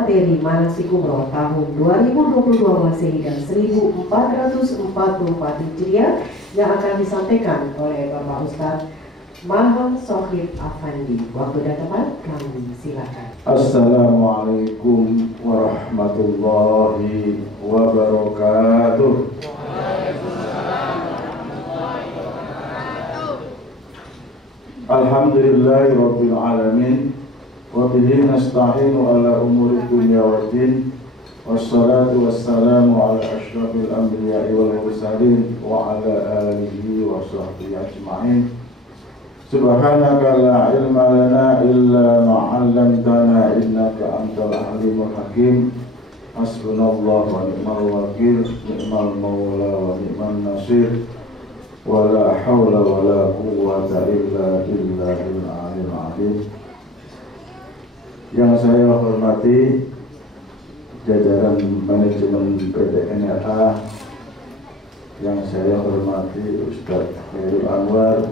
materi manasik umroh tahun 2022 Masehi dan 1444 Hijriah yang akan disampaikan oleh Bapak Ustadz Mahon Sohib Afandi. Waktu dan tempat kami silakan. Assalamualaikum warahmatullahi wabarakatuh. Alhamdulillahi rabbil alamin. Wa bihi nasta'inu ala umuri dunya waddin. Wassalatu wassalamu ala asyrafil anbiya'i wal mursalin wa ala alihi wa sahbihi ajma'in. Subhanaka la ilma lana illa ma 'allamtana innaka antal alimul hakim. Hasbunallahu wa ni'mal wakil, ni'mal maula wa ni'man nasir. Wa la hawla wa la quwwata illa billahil aliyyil azim. Yang saya hormati jajaran manajemen PT NLA, yang saya hormati Ustadz Khairul Anwar,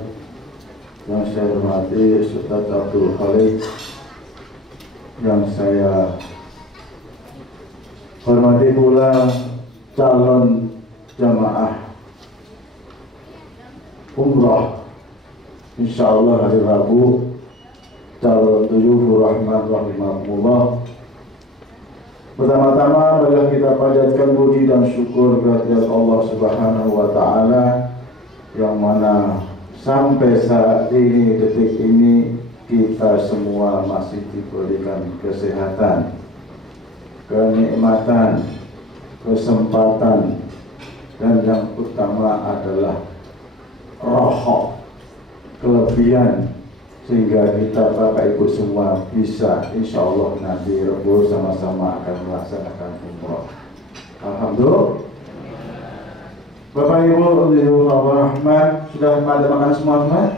yang saya hormati Ustadz Abdul Khalid, yang saya hormati pula calon jamaah umrah insyaallah hari Rabu, calon tuyufur rahmat rahimahumullah. Pertama-tama marilah kita panjatkan puji dan syukur kehadirat Allah Subhanahu wa taala yang mana sampai saat ini, detik ini, kita semua masih diberikan kesehatan, kenikmatan, kesempatan, dan yang utama adalah roh, kelebihan, sehingga kita Bapak Ibu semua bisa insya Allah nanti Rabu sama-sama akan melaksanakan umroh. Alhamdulillah. Bapak Ibu rahmat, sudah pada makan semua?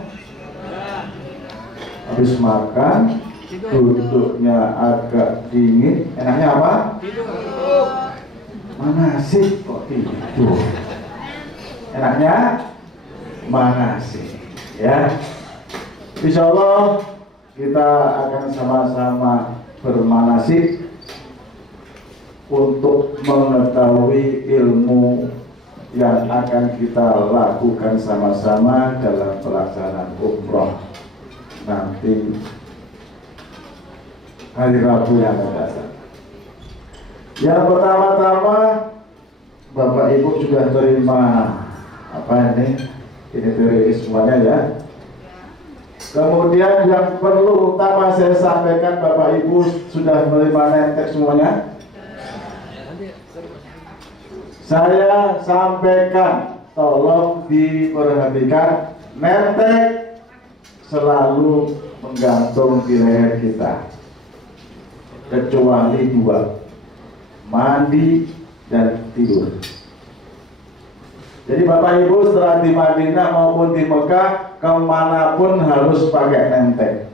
Habis makan, duduknya agak dingin, enaknya apa? Manasik kok tidur. Enaknya manasik, ya. Insya Allah kita akan sama-sama bermanasik untuk mengetahui ilmu yang akan kita lakukan sama-sama dalam pelaksanaan umroh nanti hari Rabu yang akan datang. Yang pertama-tama, Bapak Ibu sudah terima apa ini dari semuanya ya. Kemudian yang perlu utama saya sampaikan, Bapak Ibu sudah menerima nentek semuanya. Saya sampaikan, tolong diperhatikan, nentek selalu menggantung di leher kita, kecuali dua, mandi dan tidur. Jadi Bapak Ibu setelah di Madinah maupun di Mekah, kemanapun harus pakai nentek.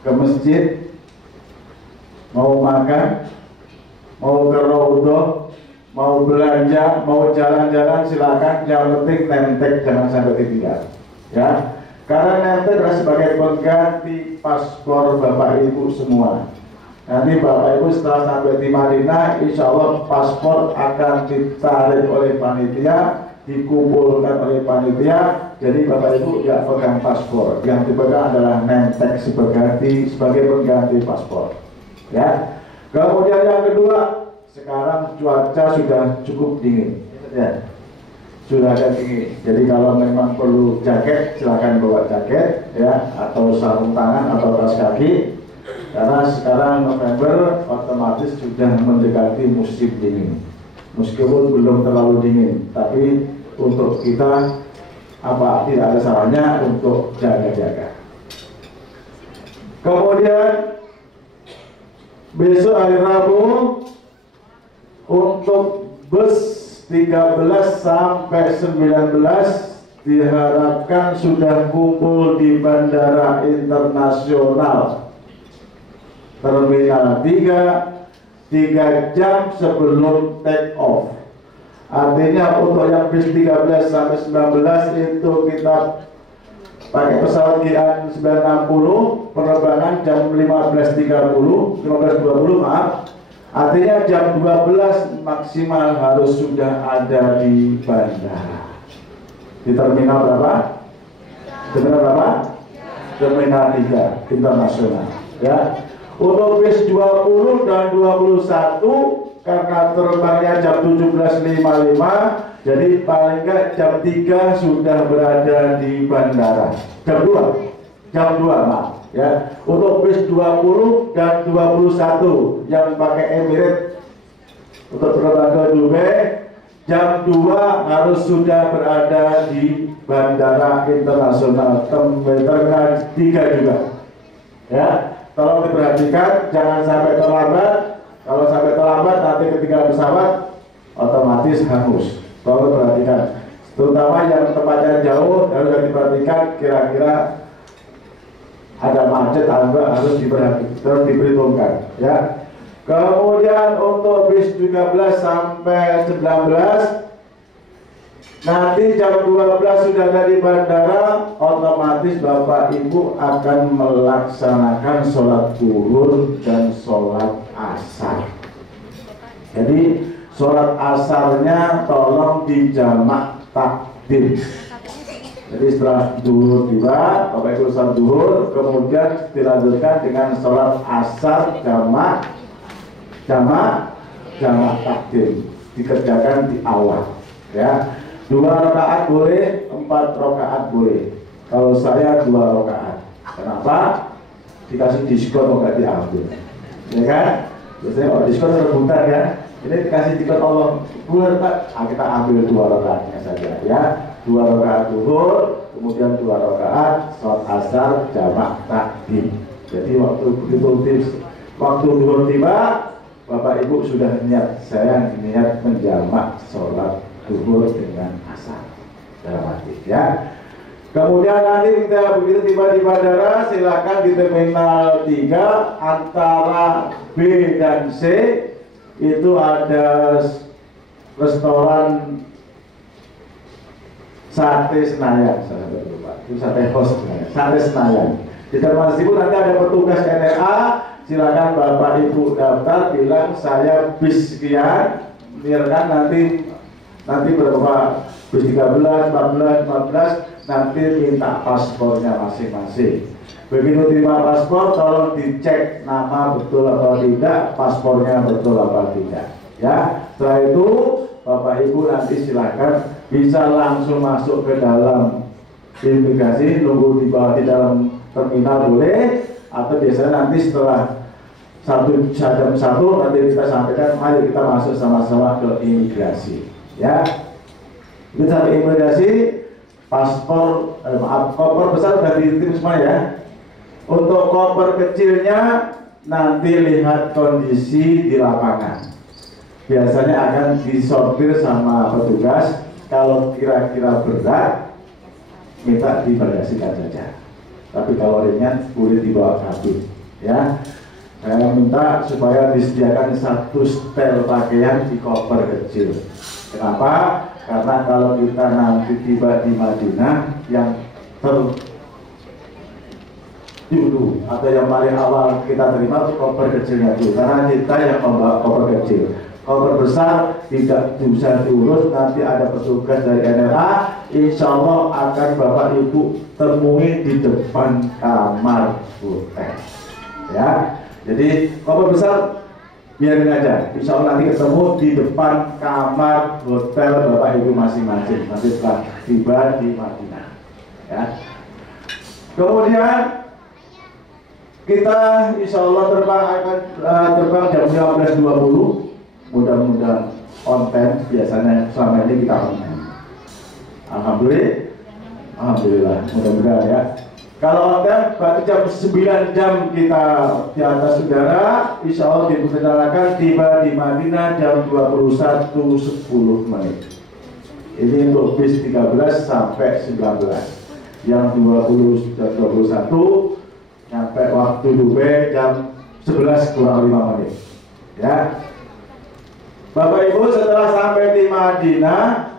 Ke masjid, mau makan, mau ke raudhah, mau belanja, mau jalan-jalan silakan, yang penting nentek jangan sampai ketinggalan, ya. Karena nentek adalah sebagai pengganti paspor Bapak Ibu semua. Nanti Bapak Ibu setelah sampai di Madinah, insya Allah paspor akan ditarik oleh panitia, dikumpulkan oleh panitia. Jadi Bapak Ibu tidak pegang paspor, yang dipegang adalah nentek sebagai pengganti paspor, ya. Kemudian yang kedua, sekarang cuaca sudah cukup dingin, ya. Sudah agak dingin. Jadi kalau memang perlu jaket, silakan bawa jaket, ya, atau sarung tangan atau tas kaki. Karena sekarang November otomatis sudah mendekati musim dingin. Meskipun belum terlalu dingin, tapi untuk kita tidak ada salahnya untuk jaga-jaga. Kemudian besok hari Rabu untuk bus 13 sampai 19 diharapkan sudah kumpul di Bandara Internasional Terminal 3 jam sebelum take off. Artinya untuk yang bis 13 sampai 19 itu kita pakai pesawat Gian 960, penerbangan jam 15.20 maaf. Artinya jam 12 maksimal harus sudah ada di bandara. Di terminal berapa? Terminal berapa? Terminal 3 internasional. Ya. Untuk bis 20 dan 21 karena terbangnya jam 17.55, jadi paling enggak jam 3 sudah berada di bandara. Jam 2 maaf. Ya, untuk bis 20 dan 21 yang pakai Emirates untuk terbang ke Dubai, jam 2 harus sudah berada di bandara internasional Terminal 3 juga. Ya, tolong diperhatikan, jangan sampai terlambat. Kalau sampai terlambat nanti ketika pesawat otomatis hangus. Tolong diperhatikan, terutama yang tempatnya jauh harus diperhatikan, kira-kira ada macet harus diperhitungkan, ya. Kemudian untuk bis 13 sampai 19 nanti jam 12 sudah ada di bandara, otomatis Bapak Ibu akan melaksanakan sholat zuhur dan sholat asar. Jadi sholat asarnya tolong dijamak takdim. Jadi setelah zuhur tiba, Bapak Ibu sholat zuhur, kemudian dilanjutkan dengan sholat asar jamak takdim, dikerjakan di awal. Ya, 2 rakaat boleh, 4 rakaat boleh. Kalau saya 2 rakaat. Kenapa? Dikasih diskon nggak diambil, ya kan? Biasanya kalau diskon rebutan kan. Ini dikasih diskon Allah, bulan Pak, kita ambil 2 rakaatnya saja, ya. 2 rakaat zuhur, kemudian 2 rakaat sholat asar jamak takdim. Jadi waktu zuhur tiba, Bapak Ibu sudah niat, saya niat menjamak sholat zuhur dengan asar dalam hati, ya. Kemudian nanti kita begitu tiba di bandara, silakan di terminal 3 antara B dan C itu ada restoran Sate Senayan, itu sate host, Sate Senayan. Di terminal situ nanti ada petugas NRA, silakan Bapak Ibu daftar, bilang saya bis sekian, biarkan nanti berapa bis 13, 14, 15, nanti minta paspornya masing-masing. Begitu terima paspor, tolong dicek nama betul atau tidak, paspornya betul apa tidak. Ya, setelah itu Bapak Ibu nanti silakan bisa langsung masuk ke dalam imigrasi, nunggu di bawah di dalam terminal boleh, atau biasanya nanti setelah jam 1 nanti kita sampaikan, mari kita masuk sama-sama ke imigrasi. Ya, kita sampai imigrasi, paspor, koper besar sudah dititip semua ya. Untuk koper kecilnya nanti lihat kondisi di lapangan. Biasanya akan disortir sama petugas. Kalau kira-kira berat, minta dibagasikan saja. Tapi kalau ringan, boleh dibawa kabin. Ya, saya minta supaya disediakan 1 setel pakaian di koper kecil. Kenapa? Karena kalau kita nanti tiba di Madinah, yang dulu atau yang paling awal kita terima itu koper kecilnya dulu, karena kita yang membawa koper kecil. Koper besar tidak bisa diurus, nanti ada petugas dari NRA, insya Allah akan Bapak Ibu temui di depan kamar hotel. Ya, jadi koper besar biarin aja, insya Allah nanti ketemu di depan kamar hotel Bapak Ibu masing-masing nanti setelah tiba di Madinah. Ya, kemudian kita insya Allah terbang jam 15.20. Mudah-mudahan on time, biasanya selama ini kita on time. Alhamdulillah, mudah-mudahan ya. Kalau on time berarti jam 9 jam kita di atas udara, insya Allah diperkirakan tiba di Madinah jam 21.10. Ini untuk bis 13 sampai 19. Yang 20 jam 21 nyampe waktu Dubai jam 11:05. Ya, Bapak Ibu setelah sampai di Madinah,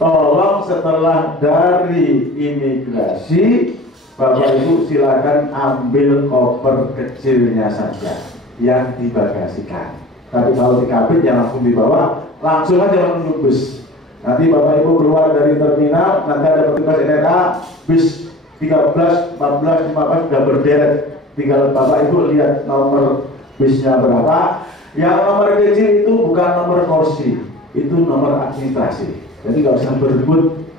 tolong setelah dari imigrasi, Bapak Ibu silakan ambil koper kecilnya saja yang dibagasikan. Tapi kalau di kabin yang langsung dibawa, langsung aja menunggu bus. Nanti Bapak Ibu keluar dari terminal, nanti ada petugas NRA, bis 13, 14, 15 sudah berderet. Tinggal Bapak Ibu lihat nomor bisnya berapa. Yang nomor kecil itu bukan nomor kursi, itu nomor administrasi. Jadi nggak usah berebut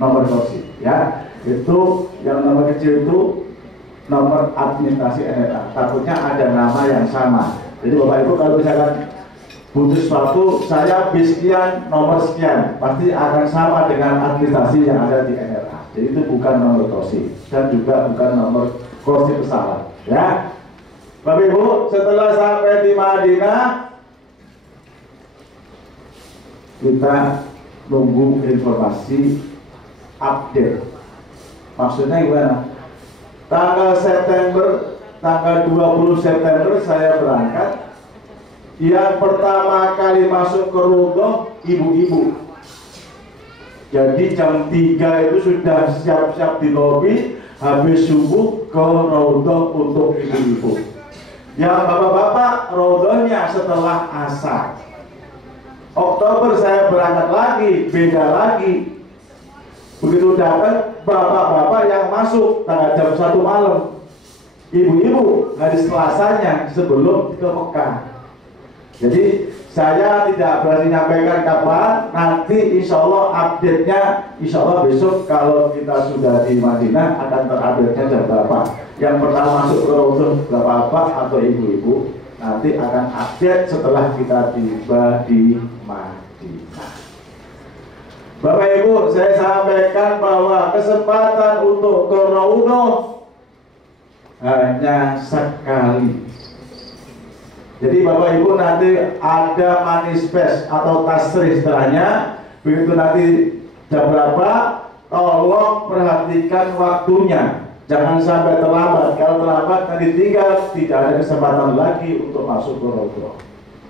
nomor kursi, ya. Itu yang nomor kecil itu nomor administrasi NRA. Takutnya ada nama yang sama. Jadi Bapak Ibu kalau misalkan butuh sesuatu, saya bis sekian, nomor sekian, pasti akan sama dengan administrasi yang ada di NRA. Jadi itu bukan nomor kursi dan juga bukan nomor kursi pesawat, ya. Bapak Ibu, setelah sampai di Madinah, kita nunggu informasi update. Maksudnya gimana? Tanggal 20 September saya berangkat. Yang pertama kali masuk ke Raudhah ibu-ibu. Jadi jam 3 itu sudah siap-siap di lobi, habis subuh ke Raudhah untuk ibu-ibu. Yang bapak-bapak Raudhahnya setelah asar. Oktober saya berangkat lagi, beda lagi. Begitu dapat bapak-bapak yang masuk tanggal jam 1 malam, ibu-ibu hari Selasanya sebelum ke Mekah. Jadi saya tidak berani nyampaikan kapan, nanti insya Allah update-nya insya Allah besok kalau kita sudah di Madinah akan terupdate-nya jam berapa. Yang pertama masuk ke Raudhah bapak-bapak atau ibu-ibu, nanti akan update setelah kita tiba di Madinah. Bapak Ibu, saya sampaikan bahwa kesempatan untuk ke Raudhah hanya sekali. Jadi Bapak Ibu nanti ada manifest atau tasrih setelahnya. Begitu nanti jam berapa, tolong perhatikan waktunya. Jangan sampai terlambat. Kalau terlambat nanti tinggal, tidak ada kesempatan lagi untuk masuk ke Raudhah.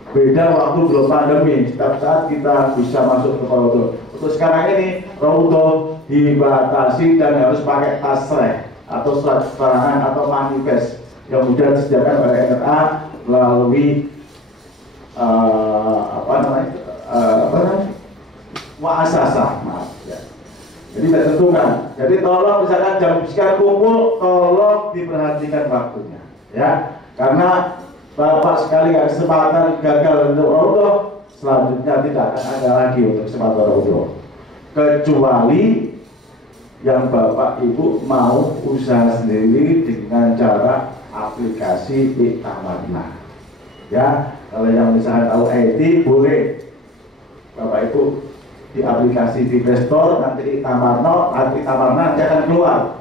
Beda waktu belum pandemi, setiap saat kita bisa masuk ke Raudhah. Untuk sekarang ini Raudhah dibatasi dan harus pakai tasreh atau surat keterangan atau manifest yang sudah disediakan oleh NRA melalui muasasah, maaf ya. Jadi tidak tentukan. Jadi tolong misalkan jam sekian kumpul, tolong diperhatikan waktunya, ya. Karena Bapak sekali kesempatan gagal untuk Raudhah, selanjutnya tidak akan ada lagi untuk kesempatan Raudhah. Kecuali yang Bapak Ibu mau usaha sendiri dengan cara aplikasi Iktamarna. Ya, kalau yang misalkan tahu IT boleh Bapak Ibu di aplikasi di Play Store, nanti Iktamarna nanti akan keluar.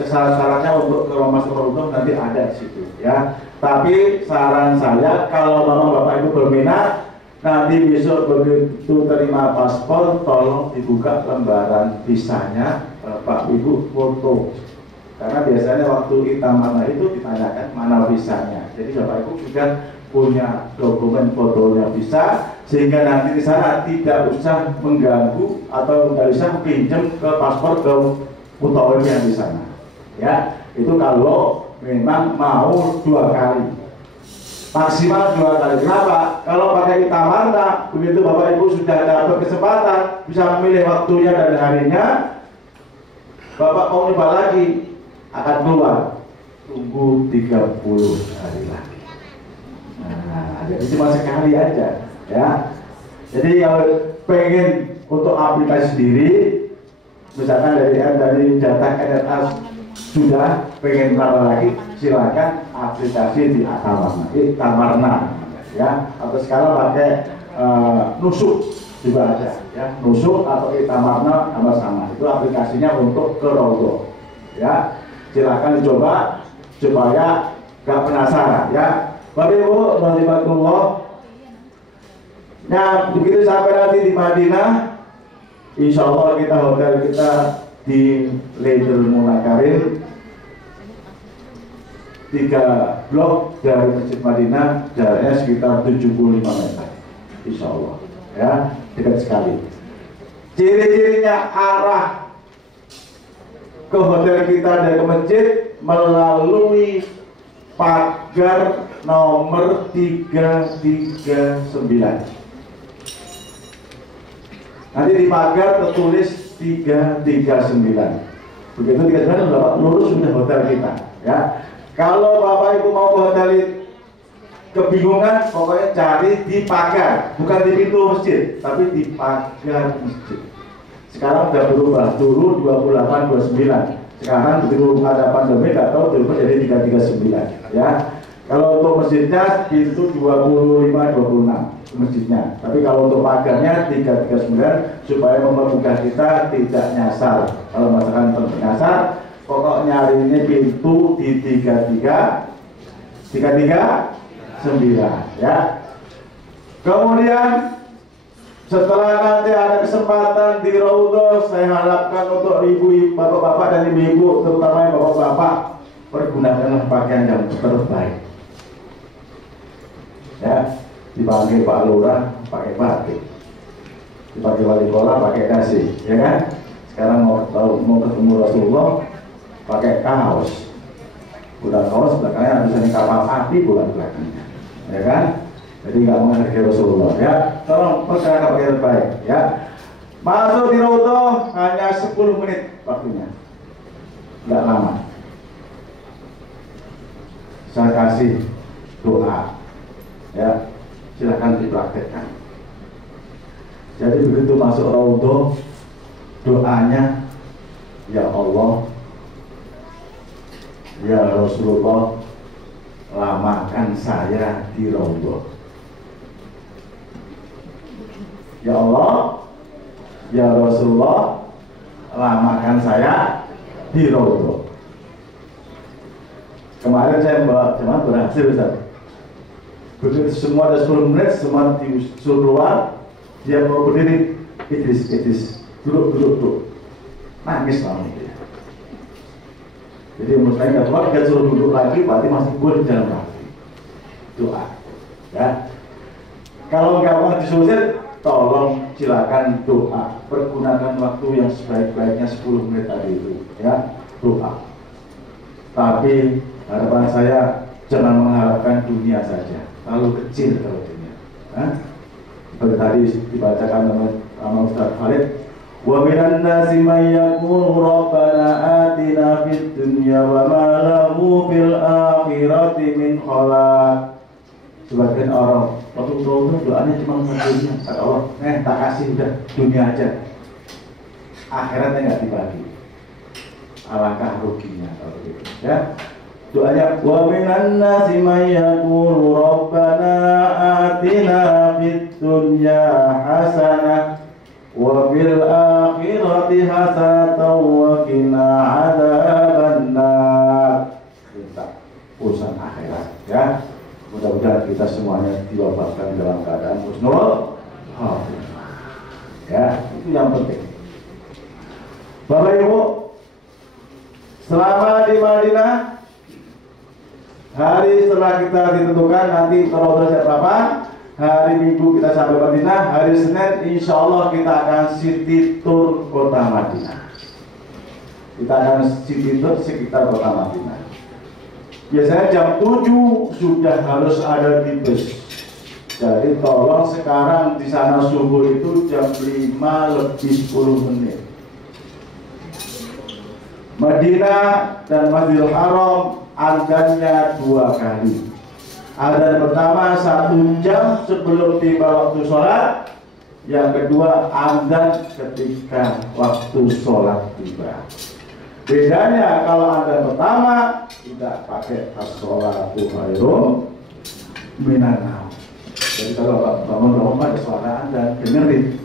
Syarat-syaratnya untuk kalau masuk Raudhah nanti ada di situ, ya. Tapi saran saya kalau memang Bapak Ibu berminat, nanti besok begitu terima paspor, tolong dibuka lembaran visanya, Bapak Ibu foto. Karena biasanya waktu Iktamarna itu ditanyakan mana visanya. Jadi Bapak Ibu sudah punya dokumen fotonya bisa, sehingga nanti di sana tidak usah mengganggu atau tidak usah pinjam ke paspor ke UTM yang di sana. Ya, itu kalau memang mau 2 kali, maksimal 2 kali. Kenapa? Kalau pakai Iktamarna, begitu Bapak Ibu sudah dapat kesempatan, bisa memilih waktunya dan harinya, Bapak mau nyoba lagi, akan keluar, tunggu 30 hari lagi. Nah, jadi cuma sekali aja, ya. Jadi kalau pengen untuk aplikasi sendiri, misalkan dari data NRA sudah pengen nambah lagi, silakan aplikasi di Iktamarna, ya. Atau sekarang pakai Nusuk juga ada, ya. Nusuk atau Iktamarna sama-sama. Itu aplikasinya untuk ke Raudhah, ya. Silakan dicoba supaya gak penasaran, ya. Bapak Ibu, rahimahullah. Nah, begitu sampai nanti di Madinah, insya Allah kita hotel kita di Laidul Munakarin, 3 blok dari Masjid Madinah, jaraknya sekitar 75 meter, insya Allah, ya, dekat sekali. Ciri-cirinya arah ke hotel kita dan ke masjid melalui pagar nomor 339. Nanti di pagar tertulis 339. Begitu 339 Bapak lurus sudah hotel kita, ya. Kalau Bapak Ibu mau ke hotel kebingungan, pokoknya cari di pagar, bukan di pintu masjid, tapi di pagar masjid. Sekarang sudah berubah, dulu 28 29. Sekarang begitu ada pandemi nggak tahu berubah jadi 339, ya. Kalau untuk masjidnya pintu 25 26 masjidnya. Tapi kalau untuk pagarnya 339 supaya mempermudah kita tidak nyasar. Kalau masakan nyasar, pokok nyarinya pintu di 339, ya. Kemudian setelah nanti ada kesempatan di Raudhah, saya harapkan untuk ibu-ibu, bapak-bapak dan ibu-ibu, terutama yang bapak-bapak, pergunakanlah pakaian yang terbaik. Ya, dipanggil Pak Lurah pakai batik, dipanggil wali kota pakai dasi, ya kan? Sekarang mau ketemu Rasulullah pakai kaos, udah kaos belakangnya bisa kapal api bulan belakangnya, ya kan? Jadi nggak menghargai Rasulullah, ya. Tolong percayakan pakai terbaik, ya. Masuk di Raudhah hanya 10 menit waktunya, nggak lama. Saya kasih doa, ya, silahkan dipraktekkan. Jadi begitu masuk Raudhah, doanya, ya Allah, ya Rasulullah, lamakan saya di Raudhah. Ya Allah, ya Rasulullah, lamakan saya di Raudhah. Kemarin saya bawa jemaah berhasil, Ustaz. Begitu semua ada 10 menit, semua disuruh keluar, dia mau berdiri, Idris, duduk. Nangis malam itu. Jadi mustahil nggak keluar, dia suruh duduk lagi, berarti masih gue di dalam hati. Doa, ya. Kalau nggak mau disuruh, tolong silakan doa. Pergunakan waktu yang sebaik-baiknya 10 menit tadi itu, ya, doa. Tapi harapan saya jangan mengharapkan dunia saja. Terlalu kecil kalau dunia. Seperti tadi dibacakan sama Ustaz Khalid, wa minan nasi may yaqulu rabbana atina fid dunya wa ma lahu fil akhirati min khalaq. Sebagian orang waktu itu doanya cuma dunia, kata Allah, tak kasih udah dunia aja, akhiratnya nggak dibagi. Alangkah ruginya kalau begitu, ya. Doanya wa minan nasi may yaqulu rabbana atina fid dunya hasanah wa fil akhirati hasanatan wa qina adzabannar. Minta urusan akhirat, ya. Mudah-mudahan kita semuanya diwafatkan dalam keadaan husnul khatimah, ya. Itu yang penting. Bapak Ibu, selama di Madinah, hari setelah kita ditentukan nanti Raudhah jam berapa, hari Minggu kita sampai Madinah, hari Senin insya Allah kita akan city tour kota Madinah. Kita akan city tour sekitar kota Madinah. Biasanya jam 7 sudah harus ada di bus. Jadi tolong sekarang di sana subuh itu jam 5 lebih 10 menit. Madinah dan Masjidil Haram adzannya 2 kali. Adzan pertama 1 jam sebelum tiba waktu sholat. Yang kedua adzan ketika waktu sholat tiba. Bedanya kalau adzan pertama tidak pakai as-sholatu khairum minan naum. Jadi kalau bangun pada suara adzan dengerin,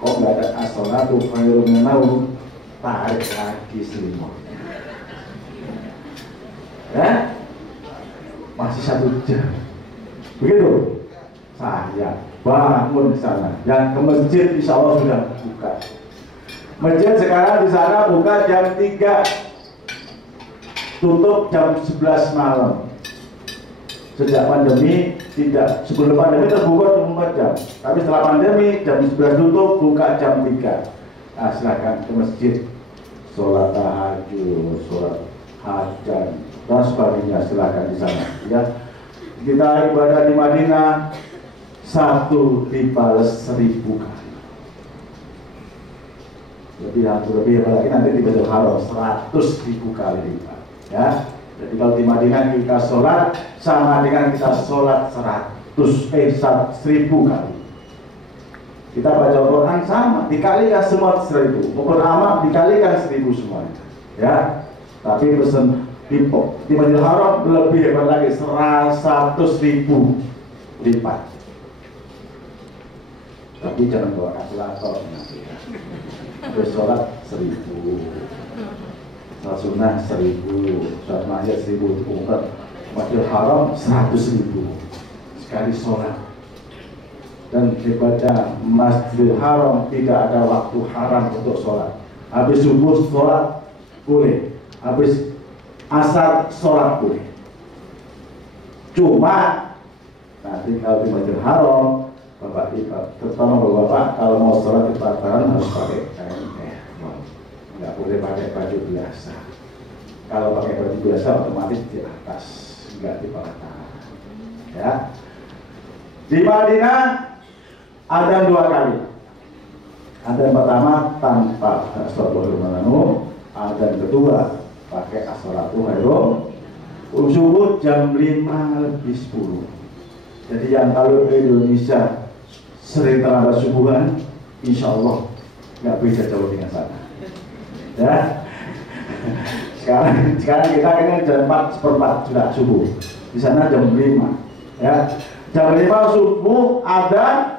kok nggak ada as-sholatu khairum minan naum, tarik lagi selimutnya. Ya, masih 1 jam. Begitu. Saya bangun di sana. Yang ke masjid insya Allah sudah buka. Masjid sekarang di sana buka jam 3, tutup jam 11 malam. Sejak pandemi tidak, sebelum pandemi terbuka 24 jam. Tapi setelah pandemi jam 11 tutup, buka jam 3. silakan ke masjid, sholat tahajud, sholat hajat dan sebagainya, silakan di sana. Ya, kita ibadah di Madinah satu dibales 1000 kali. Lebih apalagi nanti di Baitul Haram 100.000 kali lipat. Ya, jadi kalau di Madinah kita sholat sama dengan kita sholat 1000 kali. Kita baca Al-Quran sama, dikalikan semua 1000. Maupun amal dikalikan 1000 semuanya. Ya, tapi pesen di Baitul Haram lebih hebat lagi, 100.000 lipat. Tapi jangan bawa kalkulator nanti ya. Sholat 1000, sholat sunnah 1000, sholat mahjid 1000, umrah Baitul Haram 100.000 sekali sholat. Dan hebatnya Masjidil Haram tidak ada waktu haram untuk sholat. Habis subuh sholat boleh, habis asar sholat boleh. Cuma nanti kalau di Masjidil Haram, Bapak Ibu, terutama Bapak, kalau mau sholat di pelataran harus pakai kain nggak boleh pakai baju biasa. Kalau pakai baju biasa otomatis di atas, nggak di pelataran. Ya, di Madinah ada 2 kali. Ada yang pertama tanpa astagfirullahaladzim, ada yang kedua pakai as-salatu khairum subuh jam 5:10. Jadi yang kalau ke Indonesia sering terlambat subuhan, insya Allah nggak bisa jauh dengan sana. Ya, sekarang kita kan jam 4:04 sudah subuh, di sana jam 5. Ya, jam 5 subuh ada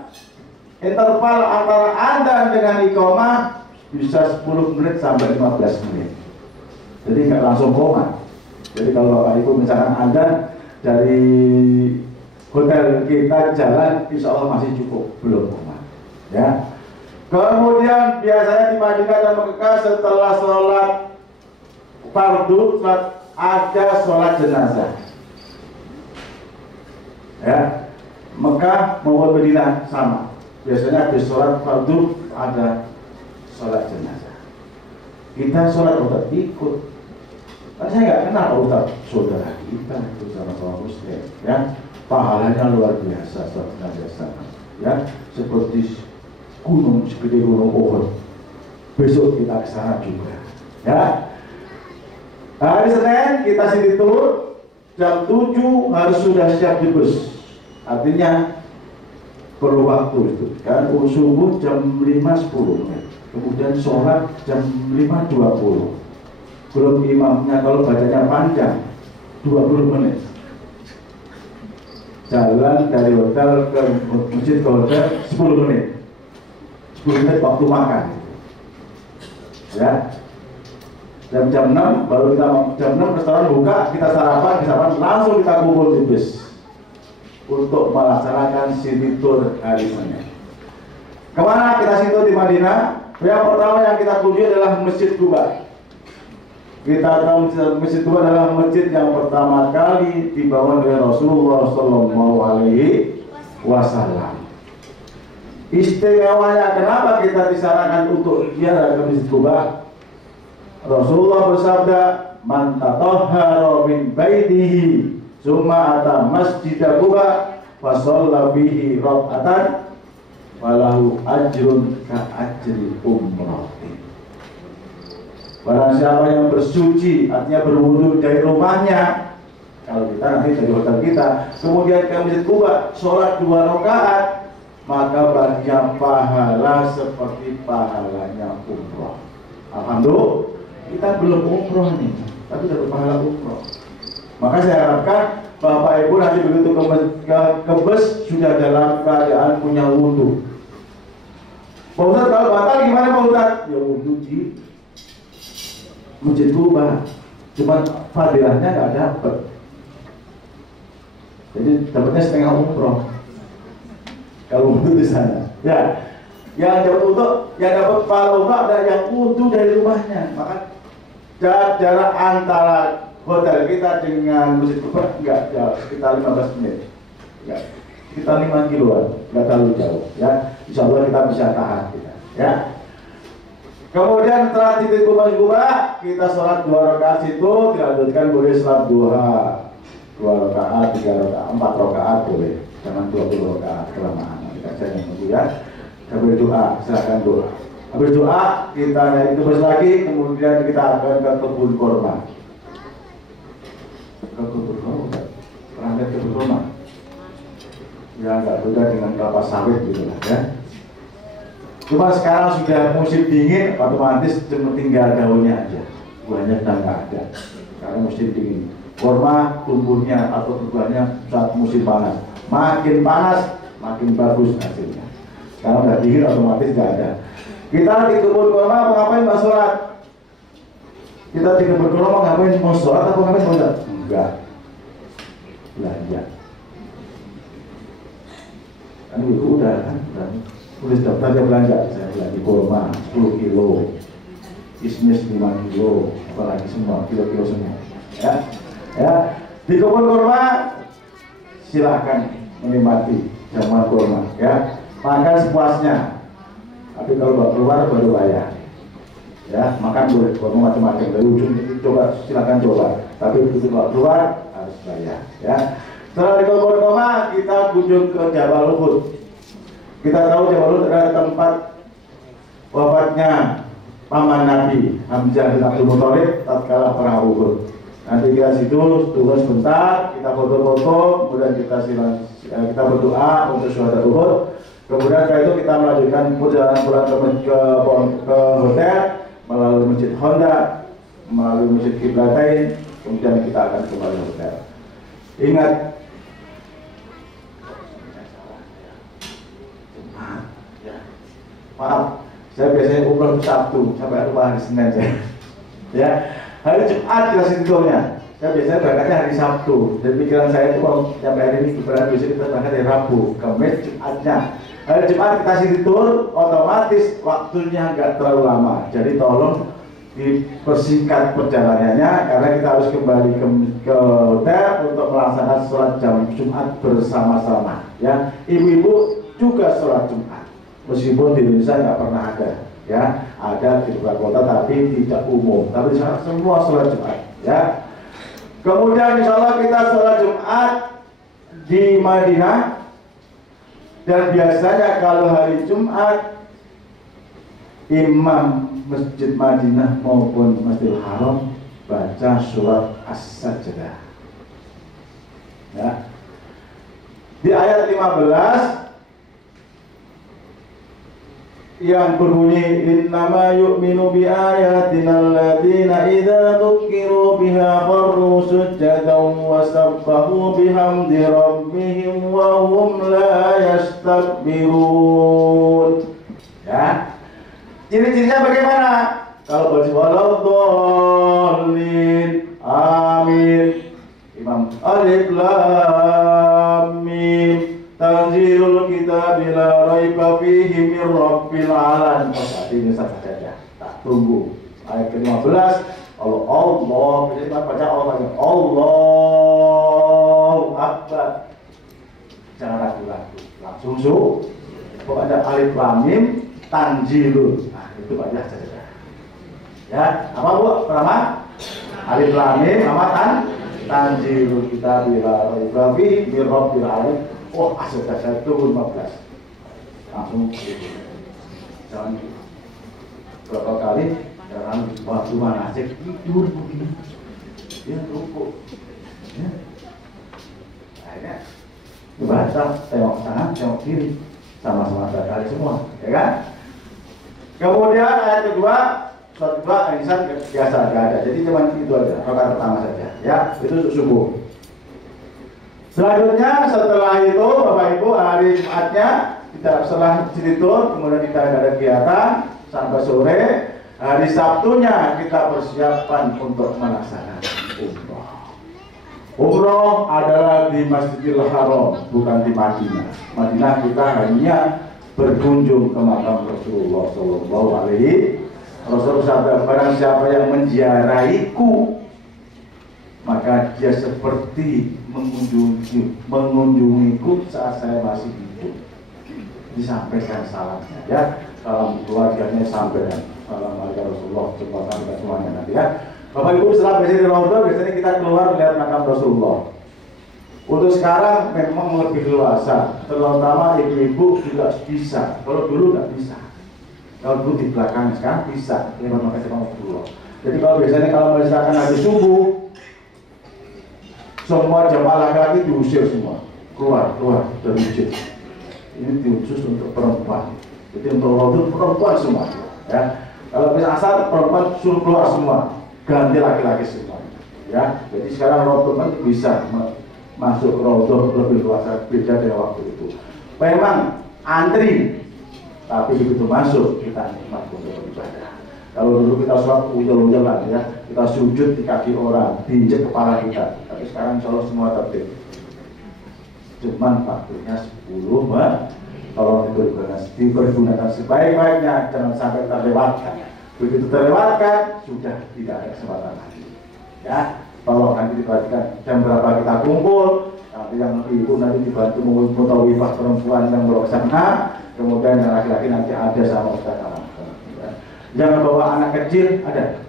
interval antara adzan dengan iqamah bisa 10 menit sampai 15 menit. Jadi nggak langsung koma. Jadi kalau Bapak Ibu misalkan adzan dari hotel kita jalan, insya Allah masih cukup, belum koma. Ya. Kemudian biasanya di Madinah dan Mekah setelah sholat fardu ada sholat jenazah. Ya, Mekah maupun Madinah sama. Biasanya habis sholat fardu ada sholat jenazah. Kita sholat Ustaz ikut. Kan saya nggak kenal Ustaz, saudara kita itu sama-sama muslim. Ya, pahalanya luar biasa sholat jenazah. Ya, seperti gunung segede gunung Uhud. Besok kita ke sana juga. Ya. Hari Senin kita City Tour jam 7 harus sudah siap di bus. Artinya perlu waktu itu kan, subuh jam 5:10, kemudian sholat jam 5:20. Belum imamnya kalau bacanya panjang 20 menit. Jalan dari hotel ke masjid ke hotel 10 menit. 10 menit waktu makan. Ya. Jam 6 baru kita, jam 6 restoran buka, kita sarapan langsung kita kumpul di bus untuk melaksanakan City Tour hari Senin. Kemana kita City Tour di Madinah? Yang pertama yang kita kunjungi adalah Masjid Quba. Kita tahu Masjid Quba adalah masjid yang pertama kali dibangun oleh Rasulullah SAW. Istimewanya kenapa kita disarankan untuk ziarah ke Masjid Quba? Rasulullah bersabda, "Man tatahhara min baitihi summa ata masjid Quba fa shalla fihi rak'atan falahu ajrun ka ajri umratin." Barang siapa yang bersuci, artinya berwudu dari rumahnya, kalau kita nanti dari hotel kita, kemudian ke Masjid Quba sholat 2 rakaat, maka baginya pahala seperti pahalanya umroh. Alhamdulillah, kita belum umroh nih, tapi dapat pahala umroh. Maka saya harapkan Bapak Ibu nanti begitu ke bus sudah dalam keadaan punya wudu. Pak Ustadz, kalau batal gimana Pak Ustadz? Ya wudu di Masjid Quba, cuma fadilahnya nggak dapat. Jadi dapatnya setengah umroh kalau wudu di sana. Ya, yang dapat wudu, yang dapat pahala umroh ada yang wudu dari rumahnya. Maka jarak antara hotel kita dengan Masjid Quba enggak jauh, sekitar 15 menit. Ya, sekitar 5 kiloan, enggak terlalu jauh. Ya, insya Allah kita bisa tahan kita. Ya. Kemudian setelah titik kubah kita sholat 2 rakaat situ, dilanjutkan boleh sholat duha 2 rakaat, 3 rakaat, 4 rakaat boleh, jangan 20 rakaat kelamaan. Nanti kajian yang kemudian habis doa, silakan doa. Habis doa kita naik terus lagi, kemudian kita akan ke kebun kurma. Ke kebun kurma, pernah lihat kebun kurma? Ya nggak beda dengan kelapa sawit gitu lah ya. Cuma sekarang sudah musim dingin, otomatis cuma tinggal daunnya aja, buahnya sudah nggak ada. Karena musim dingin, kurma tumbuhnya atau buahnya saat musim panas. Makin panas, makin bagus hasilnya. Kalau udah dingin, otomatis nggak ada. Kita di kebun kurma mau ngapain? Mau sholat. Kita di kebun kurma mau ngapain? Mau sholat atau ngapain? Mau sholat? Enggak. Belanja. Kan itu udah kan, tulis daftarnya belanja, saya belanja kurma 10 kilo, kismis 5 kilo, apalagi semua kilo-kilo semua. Ya, di kebun kurma silakan menikmati jamuan kurma, ya, makan sepuasnya. Tapi kalau bawa keluar baru bayar. Ya, makan boleh, kurma macam-macam dari ujung itu coba, silakan coba. Tapi begitu bawa keluar harus bayar. Ya. Setelah di kebun kurma kita kunjung ke Jabal Uhud. Kita tahu Jabal Uhud adalah tempat wafatnya paman Nabi Hamzah bin Abdul Muthalib tatkala perang Uhud. Nanti kita situ tunggu sebentar, kita foto-foto, kemudian kita berdoa untuk syuhada Uhud. Kemudian setelah itu kita melanjutkan perjalanan pulang ke hotel melalui Masjid Honda, melalui Masjid Qiblatain, kemudian kita akan kembali ke hotel. Ingat, maaf, saya biasanya umroh Sabtu sampai hari Senin saya. Ya, hari Jumat kasih tidurnya. Saya biasanya berangkatnya hari Sabtu. Dan pikiran saya itu kalau sampai hari ini berarti bisa kita berangkat hari Rabu, Kamis, Jumatnya. Hari Jumat kita kasih tidur, otomatis waktunya nggak terlalu lama. Jadi tolong dipersingkat perjalanannya karena kita harus kembali ke hotel untuk melaksanakan sholat jam Jumat bersama-sama. Ya, ibu-ibu juga sholat Jumat. Meskipun di Indonesia nggak pernah ada, ya, ada di beberapa kota tapi tidak umum. Tapi semua sholat Jumat, ya. Kemudian insya Allah kita sholat Jumat di Madinah. Dan biasanya kalau hari Jumat imam Masjid Madinah maupun Masjidil Haram baca surat As-Sajdah. Ya. Di ayat 15 yang berbunyi innama yu'minu bi ayatina alladziina idza dzukiru biha kharru sujjadan wa sabbahu bihamdi rabbihim wa hum la yastakbirun. Ya. Ciri-cirinya bagaimana? Kalau baca waladhdallin, amin. Imam alif lam mim tanzilul kitab la raiba fihi min rabbil alamin. Ini saja. Tak tunggu. Ayat ke-15 Allah baca Allahu Akbar. Jangan ragu-ragu. Langsung pokoknya alif lam mim tanzilul. Nah, itu baca saja. Ya, apa Bu? Pertama alif lam mim sama tanzilul kitab la raiba fihi min rabbil alamin. Oh, sudah saya turun 15. Langsung jangan berapa kali jangan waktu mana aja tidur begini. Ya rukuk. Ya. Akhirnya baca tengok kanan, tengok kiri, sama-sama kali semua, ya kan? Kemudian ayat kedua, surat kedua arisan biasa nggak ada. Jadi cuma itu aja, rakaat pertama saja. Ya, itu subuh. Selanjutnya setelah itu Bapak Ibu hari Jumatnya kita setelah tidur kemudian kita ada kegiatan sampai sore. Hari Sabtunya kita persiapan untuk melaksanakan umroh. Umroh adalah di Masjidil Haram, bukan di Madinah. Madinah kita hanya berkunjung ke makam Rasulullah Sallallahu Alaihi Wasallam. Barang siapa yang menziarahiku maka dia seperti mengunjungiku saat saya masih hidup. Disampaikan salamnya, ya, salam keluarganya sampaikan. Assalamualaikum Rasulullah. Coba sampai semuanya nanti ya. Bapak Ibu, setelah biasanya di Ramadan biasanya kita keluar lihat makam Rasulullah. Untuk sekarang memang lebih luasa, terutama ibu-ibu juga bisa. Kalau dulu nggak bisa. Kalau dulu di belakang, sekarang bisa. Lewat makam Rasulullah. Jadi kalau biasanya kalau misalkan habis subuh, semua jamaah laki-laki diusir semua, keluar dari masjid. Ini khusus untuk perempuan. Jadi untuk Ramadan perempuan semua. Ya, kalau bisa asar perempuan suruh keluar semua, ganti laki-laki semua. Ya, jadi sekarang Ramadan bisa masuk Ramadan lebih luas, beda dari waktu itu. Memang antri, tapi begitu masuk kita nikmat untuk beribadah. Kalau dulu kita sholat ujung-ujung ya, kita sujud di kaki orang, diinjek kepala kita. Tapi sekarang insya Allah semua tertib. Cuman waktunya 10 tolong dipergunakan sebaik-baiknya, jangan sampai terlewatkan. Begitu terlewatkan, sudah tidak ada kesempatan lagi. Ya, tolong nanti diperhatikan jam berapa kita kumpul. Nanti yang ibu nanti dibantu mutawifah perempuan yang beroksana, kemudian yang laki-laki nanti ada sama ustaz. Jangan bawa anak kecil, ada?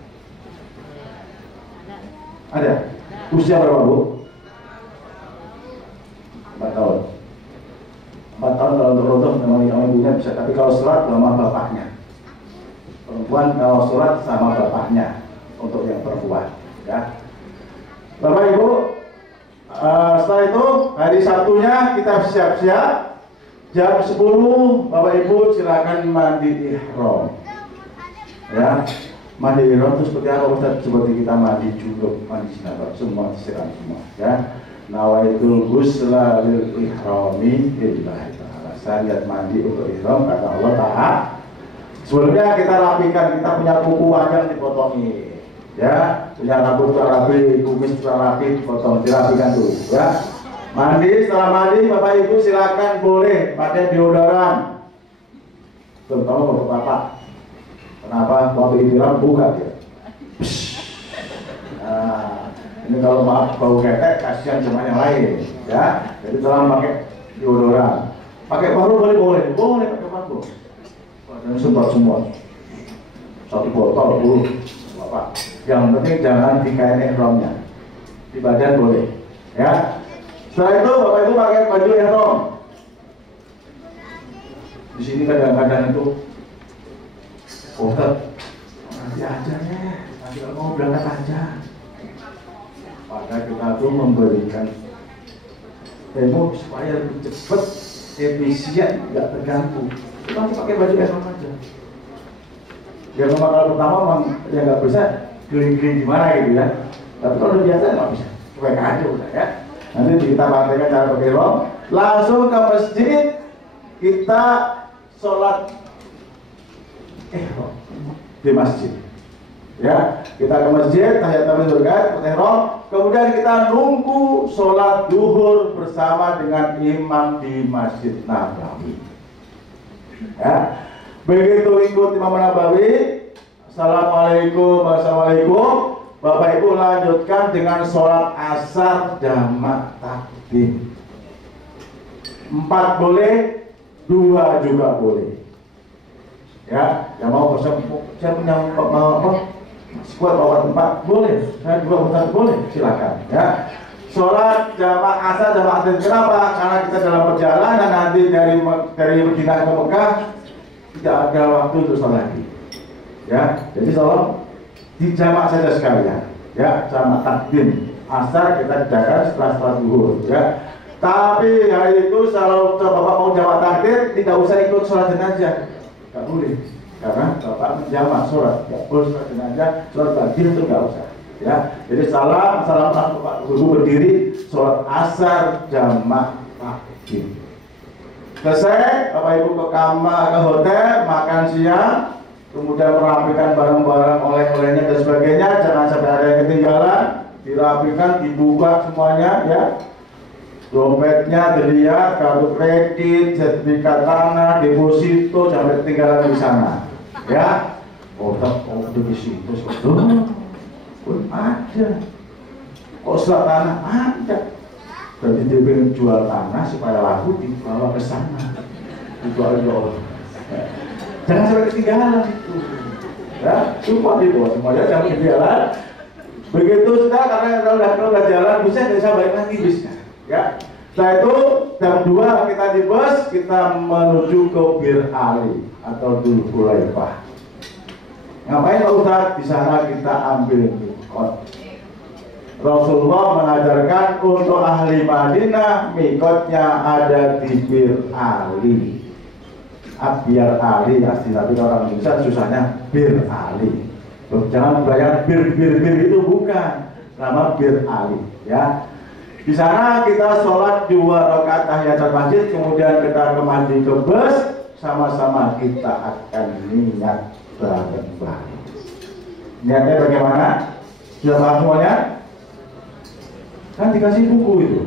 Ada? Usia berapa Bu? 4 tahun. 4 tahun kalau untuk rodoh memang yang ibunya bisa, tapi kalau sholat sama bapaknya. Perempuan kalau sholat sama bapaknya untuk yang perempuan, ya. Bapak Ibu, setelah itu hari Sabtunya kita siap-siap. Jam 10 Bapak Ibu silakan mandi ihram. Ya, mandi ihram itu seperti apa Ustaz? Seperti kita mandi junub, mandi janabah, semua disiram semua. Ya, nawaitul ghusla lil ihrami lillahi ta'ala. Saya lihat mandi untuk ihram kata Allah Ta'ala. Sebelumnya kita rapikan, kita punya kuku wajah dipotongi. Ya, punya rambut rapi, kumis rapi, dipotong, dirapikan dulu. Ya, mandi, setelah mandi Bapak Ibu silakan boleh pakai deodoran, terutama bapak-bapak. Kenapa? Waktu ihram buka dia. Nah, ini kalau maaf bau ketek kasihan cuma yang lain, ya. Jadi setelah pakai deodoran, pakai parfum boleh pakai parfum. Dan sempat semua, 1 botol dulu, bapak. Yang penting jangan di kain ihramnya, di badan boleh, ya. Setelah itu Bapak Ibu pakai baju ihram. Di sini kadang-kadang itu, Ustaz, nanti aja ya, nanti kalau mau berangkat aja. Maka kita tuh memberikan demo supaya lebih cepat, efisien, tidak terganggu. Nanti pakai baju ihram aja. Ya kalau pertama memang ya nggak bisa keliling-keliling gimana gitu ya. Tapi kalau udah biasa nggak bisa, cuek aja udah ya. Nanti kita praktekkan cara pakai ihram, langsung ke masjid kita sholat ihram di masjid. Ya, kita ke masjid, tahiyatul masjid, ihram, kemudian kita nunggu sholat duhur bersama dengan imam di Masjid Nabawi. Ya, begitu ikut Imam Nabawi, assalamualaikum, Bapak Ibu lanjutkan dengan sholat asar jamak takdim. 4 boleh, 2 juga boleh. Ya, yang mau saya punya mau apa? Sekuat bawa 4 boleh, saya 2 Ustaz boleh, silakan. Ya, sholat jamak asar jamak takdim. Kenapa? Karena kita dalam perjalanan nanti dari Madinah ke Mekah tidak ada waktu untuk sholat lagi. Ya, jadi sholat dijamak saja sekalian, ya, jamak takdim. Asar kita jaga setelah sholat zuhur, ya. Tapi hari itu kalau Bapak mau jamak takdim tidak usah ikut sholat jenazah, nggak boleh, karena Bapak menjamak sholat, nggak boleh sholat jenazah, sholat takdim itu nggak usah, ya. Jadi salam Bapak Guru berdiri, sholat asar jamak takdim. Selesai, Bapak Ibu ke kamar, ke hotel, makan siang. Kemudian merapikan barang-barang oleh-olehnya dan sebagainya, jangan sampai ada yang ketinggalan, dirapikan, dibuka semuanya, ya. Dompetnya dilihat, kartu kredit, sertifikat tanah, deposito, jangan ketinggalan di sana, ya. Oh, di situ, ada. Kok selat tanah ada. Berarti dia ingin jual tanah supaya laku dibawa ke sana, dijual. Jangan sampai ketinggalan itu. Ya, support itu semuanya jangan jalan. Begitu sudah karena kalau udah jalan busnya nggak bisa balik lagi busnya. Ya. Setelah itu jam 2 kita di bus, kita menuju ke Bir Ali atau Dzul Hulaifah. Ngapain Pak Ustaz? Di sana kita ambil mikot. Rasulullah mengajarkan untuk ahli Madinah mikotnya ada di Bir Ali. Bir Ali asli, tapi orang Indonesia susahnya Bir Ali. Jangan bayangkan bir itu bukan, nama Bir Ali. Ya. Di sana kita sholat 2 rakaat tahiyatul masjid, kemudian kita kembali ke bus, sama-sama kita akan niat bareng-bareng. Niatnya bagaimana? Sudah paham semuanya? Kan dikasih buku itu,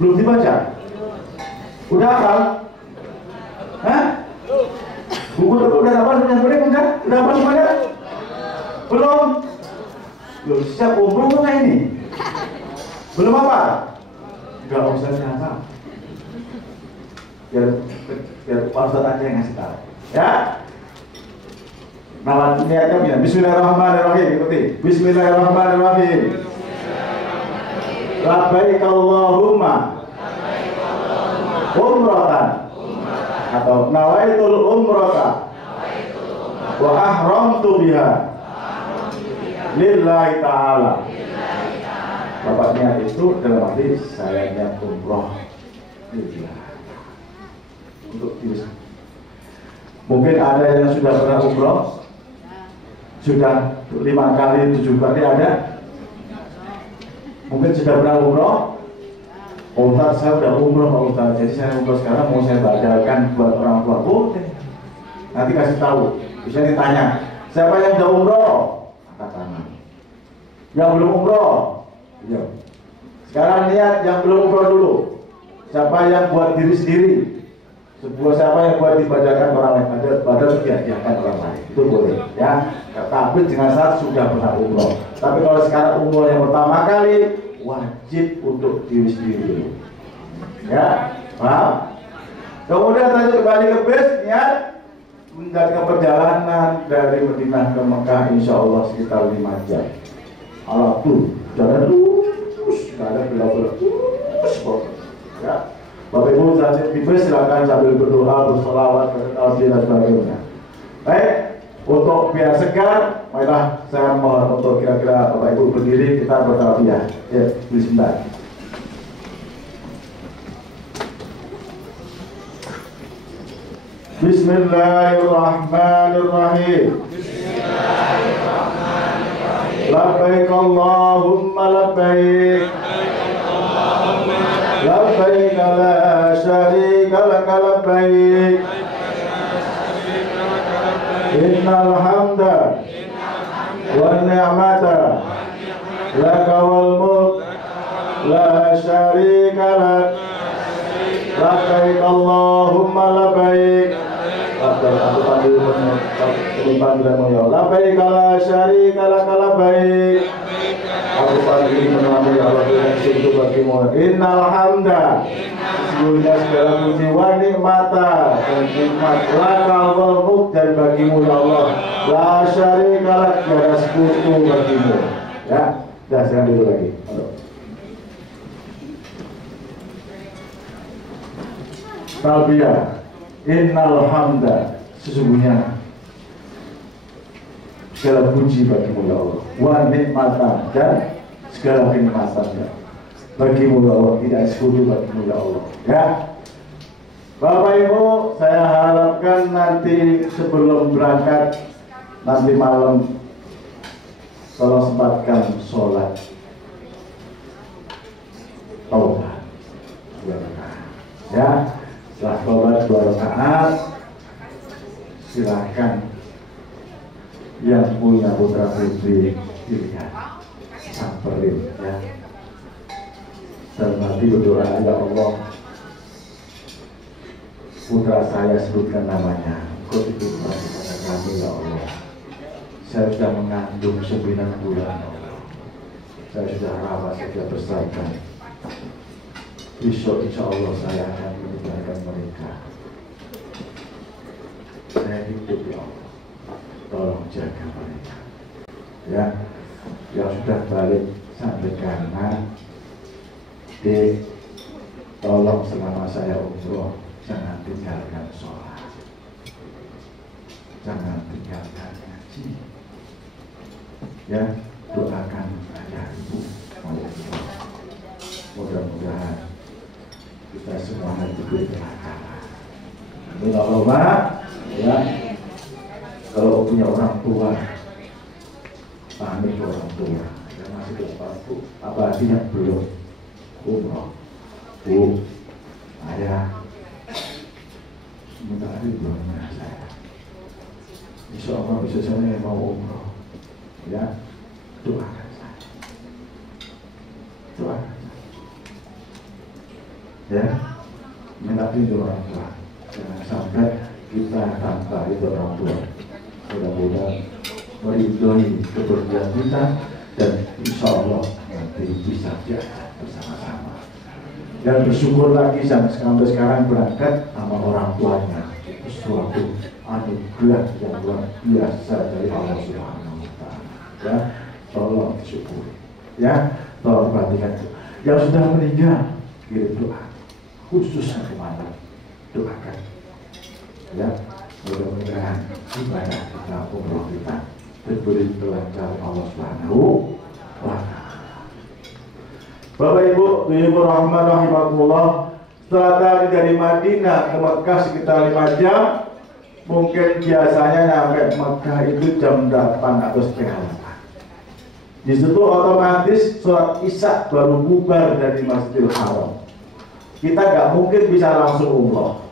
belum dibaca? Udah hafal? Hah? Buku itu udah hafal semuanya? Udah hafal semuanya? Belum? Belum siap umroh nggak ini? Belum apa? Enggak usah nyata. Biar Pak Ustaz aja yang ngasih tahu. Ya. Nama niatnya ya. Bismillahirrahmanirrahim. Ikuti. Bismillahirrahmanirrahim. Labbaik Allahumma umratan atau nawaitul umrata wa ahramtu biha lillahi ta'ala. Bapak niat itu dalam arti saya niat umroh untuk diri. Mungkin ada yang sudah pernah umroh, sudah 5 kali 7 kali ada. Mungkin sudah pernah umroh. Pak Ustaz, saya udah umroh Pak Ustaz, jadi saya umroh sekarang mau saya batalkan buat orang tua. Boleh. Nanti kasih tahu. Bisa ditanya, siapa yang sudah umroh? Angkat tangan. Yang belum umroh? Ya. Sekarang lihat yang belum umroh dulu. Siapa yang buat diri sendiri? Siapa yang buat dibacakan orang lain? Pada diajarkan orang lain. Itu boleh, ya. Tapi dengan syarat sudah pernah umroh. Tapi kalau sekarang umroh yang pertama kali, wajib untuk diri sendiri dulu. Ya, paham? Kemudian tadi kembali ke bis, niat menjalankan perjalanan dari Madinah ke Mekah, insya Allah sekitar 5 jam. Allah tuh jalan lurus, nggak ada belok-belok, lurus. Ya, Bapak Ibu saat di bus silakan sambil berdoa, bersolawat, bertauhid dan sebagainya. Baik, untuk biar segar, marilah saya mohon untuk kira-kira Bapak Ibu berdiri, kita bertauhid. Ya, bismillah. Bismillahirrahmanirrahim. Labbaik Allahumma labbaik. Labbaik la syarika laka labbaik. Innal hamda wan ni'mata laka wal mulk la syarika lak. Labbaik Allahumma labbaik. Aku panggil panggilanmu ya Allah. Labbaik la syarika laka labbaik. Aku panggil menamai Allah yang sungguh bagimu. Innal hamda, sesungguhnya segala puji wa nikmata dan nikmat laka wal mulk dan bagimu ya Allah. La syarika lak, tiada sekutu bagimu. Ya, dah sekarang dulu lagi. Talbiyah. Innal hamda, sesungguhnya segala puji bagimu ya Allah. Wa nikmatan, dan segala kenikmatannya bagimu ya Allah, tidak sekutu bagimu ya Allah. Ya, Bapak Ibu, saya harapkan nanti sebelum berangkat nanti malam tolong sempatkan sholat taubat 2 rakaat. Ya, setelah taubat 2 rakaat, silakan yang punya putra putri dilihat, samperin ya. Dan nanti berdoa, ya Allah, putra saya sebutkan namanya, Kau titipkan kepada kami ya Allah. Saya sudah mengandung 9 bulan ya Allah. Saya sudah rawat, saya sudah besarkan. Besok insya Allah saya akan meninggalkan mereka. Saya hidup ya Allah, tolong jaga Ya, yang sudah balik sampai kanan, tolong selama saya umroh jangan tinggalkan sholat, jangan tinggalkan ngaji. Ya, doakan ayah ibu. Mudah-mudahan kita semua diberi kelancaran. Amin Allahumma. Ya, kalau punya orang tua, pamit ke orang tua yang masih berpaku, apalagi yang belum umroh. Bu, ayah, minta ridhonya saya. Insya Allah bisa saya mau umroh. Ya, doakan saya. Doakan saya. Ya, minta ridho orang tua. Jangan sampai kita tanpa ridho orang tua. Mudah-mudahan meridhoi kepergian kita dan insya Allah nanti bisa diajak bersama-sama. Dan bersyukur lagi sampai sekarang berangkat sama orang tuanya. Itu suatu anugerah yang luar biasa dari Allah Subhanahu wa Ta'ala. Ya, tolong disyukuri. Ya, tolong perhatikan. Yang sudah meninggal, kirim doa. Khususnya kemana? Doakan. Ya, mudah-mudahan ibadah kita, umroh kita diberi kelancaran Allah Subhanahu wa Ta'ala. Bapak Ibu, Ibu Rahman rahimakumullah, setelah tadi dari Madinah ke Mekah sekitar 5 jam, mungkin biasanya sampai Mekah itu jam 8 atau setengah 8. Di situ otomatis sholat Isya baru bubar dari Masjidil Haram. Kita nggak mungkin bisa langsung umroh.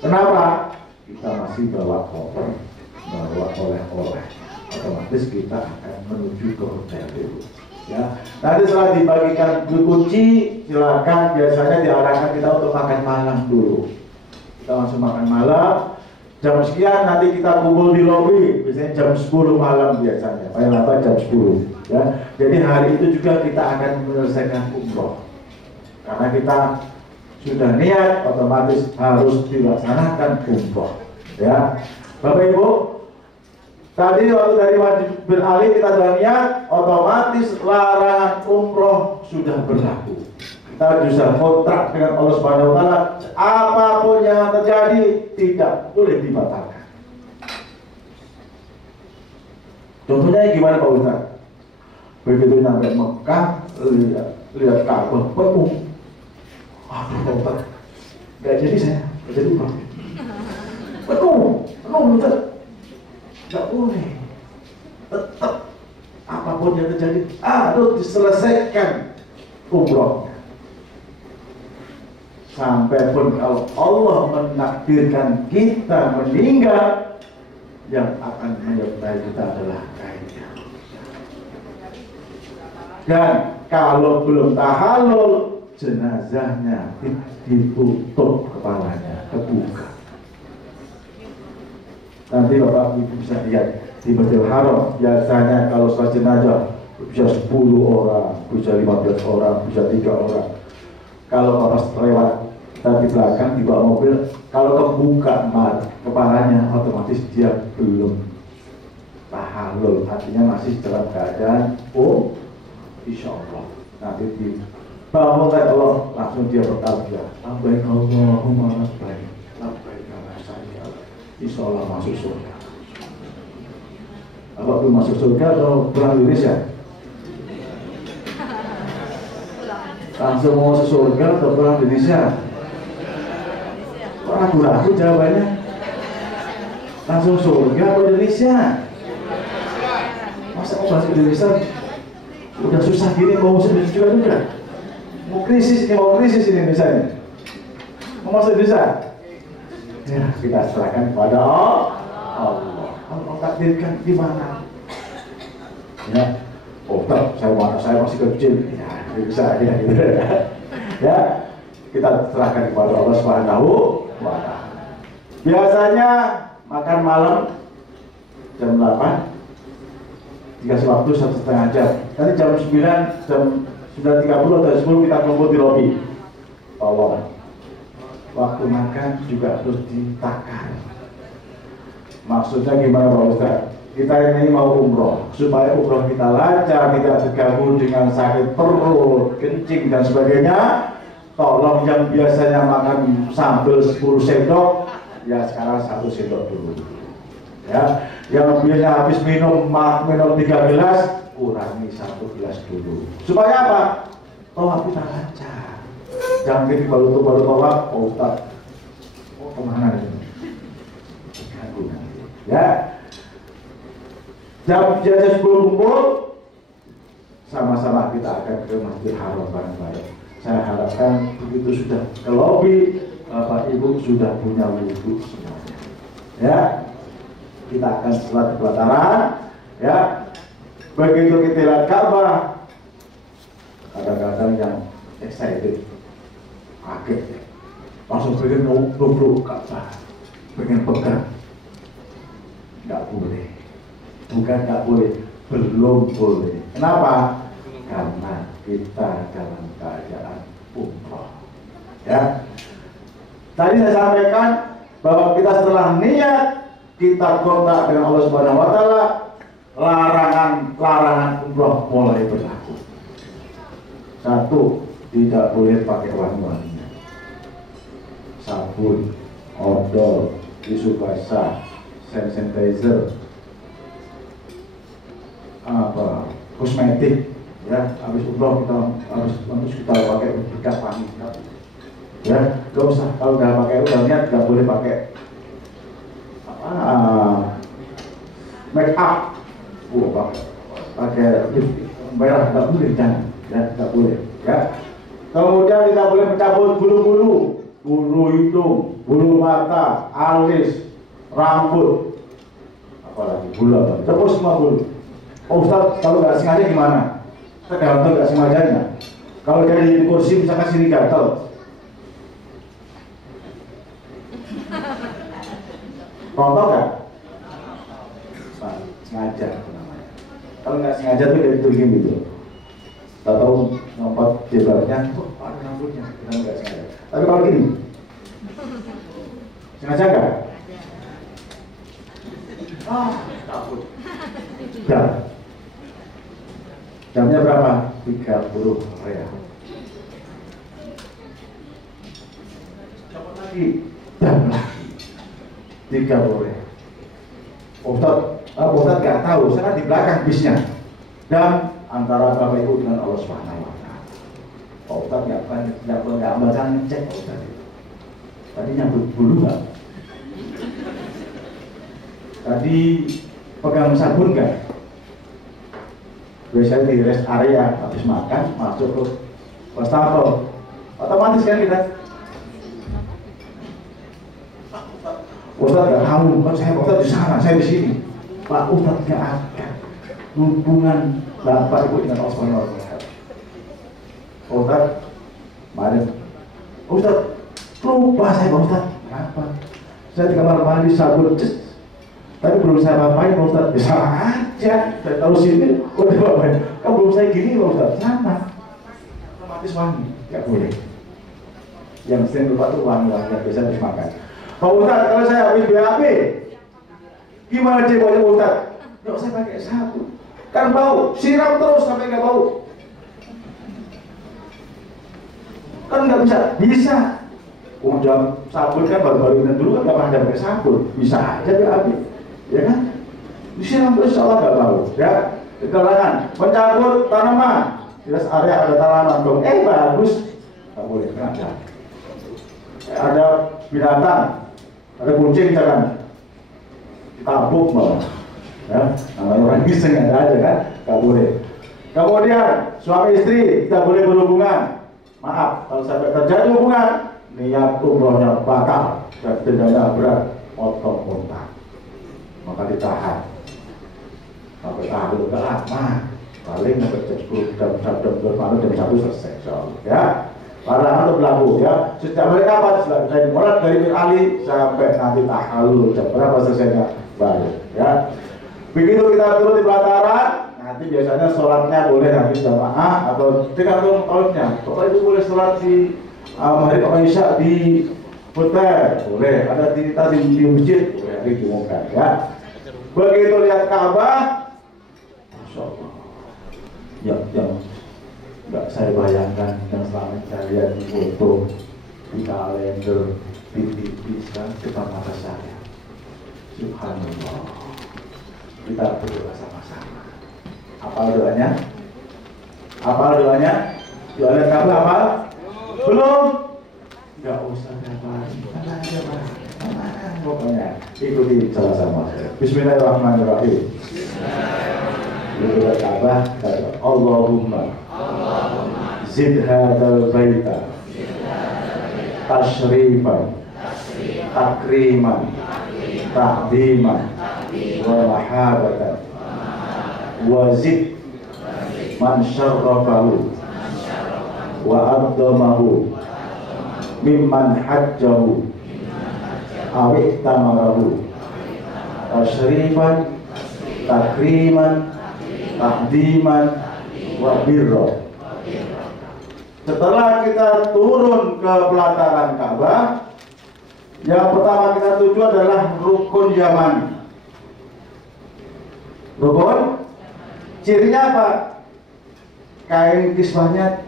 Kenapa? Kita masih bawa koper, bawa oleh-oleh. Otomatis kita akan menuju ke hotel dulu. Ya, nanti setelah dibagikan kunci, silakan. Biasanya diarahkan kita untuk makan malam dulu. Kita langsung makan malam. Jam sekian nanti kita kumpul di lobi. Biasanya jam 10 malam biasanya. Paling lambat jam 10. Ya, jadi hari itu juga kita akan menyelesaikan umroh. Karena kita sudah niat, otomatis harus dilaksanakan umroh. Ya, Bapak Ibu. Tadi waktu dari beralih kita sudah niat, otomatis larangan umroh sudah berlaku. Kita bisa kontrak dengan Allah Subhanahu wa Ta'ala, apapun yang terjadi tidak boleh dibatalkan. Contohnya gimana Pak Ustaz? Begitu sampai Mekah, lihat Ka'bah penuh. Aduh Pak Ustaz, nggak jadi saya, nggak jadi umroh. Penuh Ustaz. Tidak boleh. Tetap apapun yang terjadi harus diselesaikan umrohnya. Sampai pun kalau Allah menakdirkan kita meninggal, yang akan menyertai kita adalah kainnya. Dan kalau belum tahallul, jenazahnya ditutup kepalanya, kebuka. Nanti Bapak Ibu bisa lihat di Masjidil Haram, biasanya kalau sholat jenazah bisa 10 orang, bisa 15 orang, bisa 3 orang. Kalau Bapak lewat di belakang di bawah mobil, kalau kebuka kepalanya, otomatis dia belum tahallul, artinya masih dalam keadaan insya Allah nanti dibangunkan Allah, langsung dia bertalbiyah, labbaik Allahumma labbaik, labbaik kama sa'ya. Insya Allah masuk surga. Apa belum masuk surga atau pulang Indonesia? Langsung mau masuk surga atau pulang Indonesia? Kok ragu-ragu jawabannya? Langsung surga atau Indonesia? Masa mau masuk Indonesia? Udah susah gini mau masuk Indonesia juga? Mau krisis ini misalnya. Mau masuk Indonesia? Ya, kita serahkan kepada Allah. Allah takdirkan gimana? Ya, saya masih kecil. Ya, bisa aja gitu. Ya, kita serahkan kepada Allah Subhanahu wa Ta'ala. Biasanya makan malam jam 8, dikasih waktu 1,5 jam. Nanti jam 9, jam 9.30 atau 10 kita kumpul di lobi. Tolong. Waktu makan juga harus ditakar. Maksudnya gimana Pak Ustaz? kita ini mau umroh, supaya umroh kita lancar, tidak terganggu dengan sakit perut, kencing dan sebagainya. Tolong yang biasanya makan sambal 10 sendok, ya sekarang 1 sendok dulu. Ya, yang biasanya habis minum 3 gelas, kurangi 1 gelas dulu. Supaya apa? Tolak kita lancar. Jangan kita baru tolak, oh Ustaz, kemana ini? Ya, jam 10 kumpul, sama-sama kita akan ke Masjidil Haram bareng-bareng. Saya harapkan begitu sudah ke lobi, Bapak Ibu sudah punya wudhu semuanya. Ya, kita akan sholat pelataran. Ya, begitu kita lihat Ka'bah, kadang-kadang yang excited, kaget, langsung pengen nubuk Ka'bah, pengen pegang. Nggak boleh, bukan nggak boleh, belum boleh. Kenapa? Karena kita dalam keadaan umroh. Ya, tadi saya sampaikan bahwa kita setelah niat, kita kontak dengan Allah Subhanahu Wa Taala, larangan umroh mulai berlaku. 1, tidak boleh pakai wangi-wangian, sabun, odol, tisu basah, hand sanitizer, kosmetik. Ya, habis umroh kita harus pakai bekas wangi. Ya, gak usah, kalau udah pakai niat gak boleh pakai make up, pakai merah, gak boleh, jangan, ya, gak boleh. Ya, kemudian tidak boleh mencabut bulu hidung, bulu mata, alis, rambut, apalagi bulu, terus semua bulu. Oh Ustaz, kalau nggak sengaja gimana? Tergantung nggak sengajanya. Kalau dari kursi misalkan sini gatel, rontok nggak? Sengaja namanya. Kalau nggak sengaja tuh dari turun gitu. Tahu ngompat jilbabnya, ada rambutnya, kita nggak sengaja. Tapi kalau gini, sengaja nggak? Takut. Jamnya berapa? 30 real. Dapat lagi, jam lagi 30 real. Ustaz nggak tahu, saya di belakang bisnya. Dan antara Bapak Ibu dengan Allah Subhanahu Wa Taala. Ustaz nggak baca ngecek Ustaz. Tadi nyambut bulu nggak? Tadi pegang sabun nggak? Biasanya di rest area habis makan masuk ke wastafel, otomatis kan kita. Ustaz nggak tahu, saya Ustaz di sana, saya di sini. Pak Ustaz nggak akan hubungan Bapak Ibu dengan Allah Subhanahu Wa Taala. Ustaz, mari. Ustaz, lupa saya Pak Ustaz. Kenapa? Saya di kamar mandi sabun, tapi belum saya papain Pak Ustaz. Bisa aja, saya tahu sini, udah papain. Kan belum saya gini Pak Ustaz, sama. Otomatis wangi, nggak boleh. Yang sering lupa tuh wangi-wangi yang biasa habis makan. Pak Ustaz, kalau saya habis BAB, gimana ceweknya Pak Ustaz? Nggak usah pakai sabun, kan bau, siram terus sampai nggak bau. Kan nggak bisa. Udah sabun kan baru-baru ini dulu kan nggak pernah ada pakai sabun, bisa aja BAB. Ya kan? Disiram terus insya Allah nggak bau. Ya, kelarangan mencabut tanaman. Jelas area ada tanaman dong. Bagus. Nggak boleh, kenapa? Ada binatang, ada kucing misalkan, tabuk malah. Ya, namanya orang iseng ada aja kan? Nggak boleh. Kemudian suami istri tidak boleh berhubungan. Maaf, kalau sampai terjadi hubungan, niat umrohnya batal dan dendanya berat, potong kontak. Maka ditahan sampai tahan dulu, lama paling sampai jam 10 jam 1 selesai ya. Larangan itu berlaku ya. Sejak mulai kapan? Saya mulai dari Mir Ali sampai nanti tahalul jam berapa selesainya baru ya. Begitu kita turun di pelataran, nanti biasanya sholatnya boleh nanti jamaah atau tergantung tahunnya. Bapak Ibu boleh sholat di hari Isya di hotel boleh, ada di masjid boleh, diumumkan ya. Begitu lihat Ka'bah, Masya Allah. Yang nggak saya bayangkan, yang selama ini saya lihat di foto, di kalender, di TV, sekarang depan mata saya. Subhanallah. Kita berdoa sama-sama. Apa doanya? Apa doanya? Doa lihat Ka'bah apa? Belum? Nggak usah dapat. Mana aja Pak. Pokoknya ikuti sama-sama. Bismillahirrahmanirrahim. Bismillahirrahmanirrahim. Ka'bah, Allahumma zid hadzal baita tashrifan takriman ta'ziman wa mahabatan wa zid man syarrafahu wa addamahu mimman hajjahu awik tamarahu tashrifan takriman ta'ziman wa birra. Setelah kita turun ke pelataran Ka'bah, yang pertama kita tuju adalah rukun Yamani. Rukun cirinya apa? Kain kiswahnya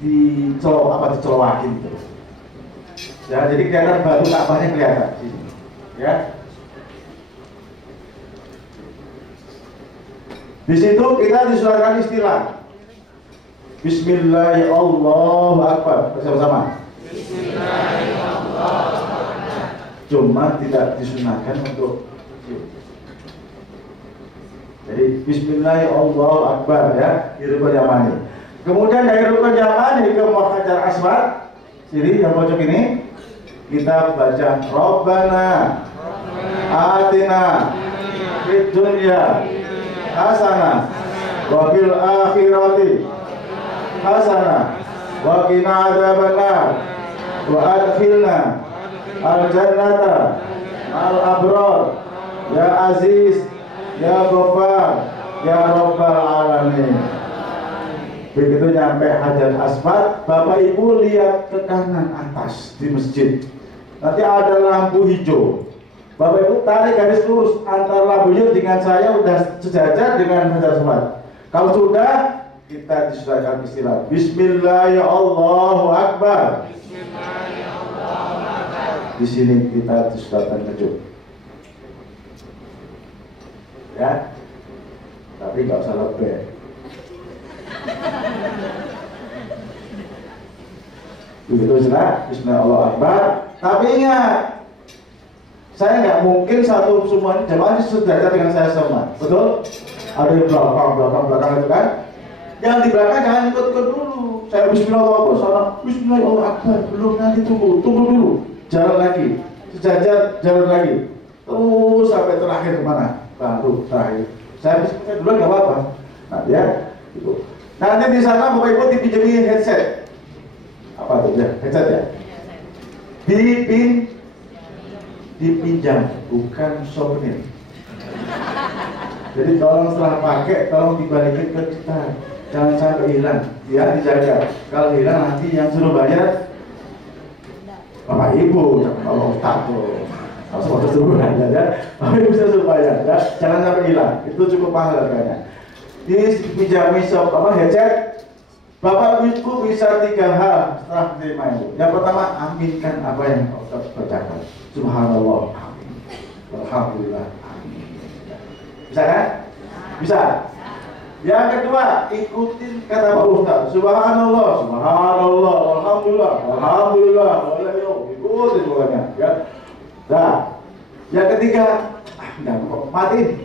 dicolowakin gitu. Ya, jadi kelihatan batu Ka'bahnya kelihatan sini. Ya. Di situ kita disuarakan istilah Bismillahirrahmanirrahim, Allahu Akbar. Bersama-sama. Bismillahirrahmanirrahim. Cuma tidak disunahkan untuk jadi Bismillahirrahmanirrahim, Allahu Akbar ya di rukun Yamani. Kemudian dari rukun Yamani ke Hajar Aswad, sini yang pojok ini kita baca Rabbana Atina fid dunya hasanah wa fil akhirati hasanah wa qina adzabannar wa adkhilna al-jannata al-abrar ya aziz ya ghaffar ya rabbal alamin. Begitu nyampe Hajar Aswad, Bapak Ibu lihat ke kanan atas di masjid, nanti ada lampu hijau. Bapak Ibu tarik garis lurus antara lampu hijau dengan saya udah sejajar dengan Hajar Aswad. Kalau sudah, kita disuarakan istilah Bismillahirrahmanirrahim. Di sini kita disuarakan kejuk. Ya, tapi nggak usah lebih. Begitu sudah, Bismillahirrahmanirrahim. Tapi ingat, saya nggak mungkin satu semuanya jemaah sudah dengan saya semua, betul? Ada yang belakang itu kan? Yang di belakang jangan ikut-ikut dulu. Saya Bismillahirrahmanirrahim, Bismillahirrahmanirrahim, belum, nanti tunggu dulu, jalan lagi, sejajar jalan lagi, terus sampai terakhir kemana? Baru terakhir. Saya Bismillah dulu nggak apa-apa. Nah ya, itu. Nanti di sana Bapak Ibu dipinjami headset. Apa tuh ya? Headset ya? Dipinjam, bukan souvenir. Jadi tolong setelah pakai, tolong dibalikin ke kita. Jangan sampai hilang, ya dijaga. Kalau hilang nanti yang suruh bayar Bapak Ibu, kalau Ustaz tuh. Harus waktu suruh aja ya. Bapak Ibu suruh bayar ya. Jangan sampai hilang. Itu cukup mahal harganya. Dipinjami headset. Bapak Ibu bisa 3 hal setelah menerima itu. Yang pertama, aminkan apa yang Ustaz bacakan. Subhanallah, amin. Alhamdulillah, amin. Bisa kan? Bisa. Yang kedua, ikutin kata Pak Ustaz. Subhanallah, subhanallah, alhamdulillah, alhamdulillah. Ikutin pokoknya. Ya. Nah, yang ketiga, enggak kok matiin.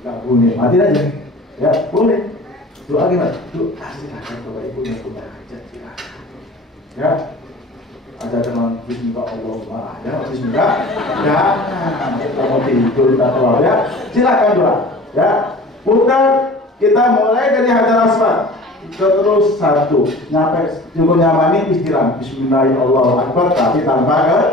Enggak boleh, matiin aja. Ya, boleh. Doa gimana? Doa silakan Bapak Ibu yang punya hajat silakan. Ya. Ada teman Bismillah Allahumma ya, Bismillah. Ya, kita mau tidur kita keluar ya. Silakan doa. Ya. Putar, kita mulai dari Hajar Aswad. Terus satu, nyampe rukun Yamani istilah Bismillahirrahmanirrahim, tapi tanpa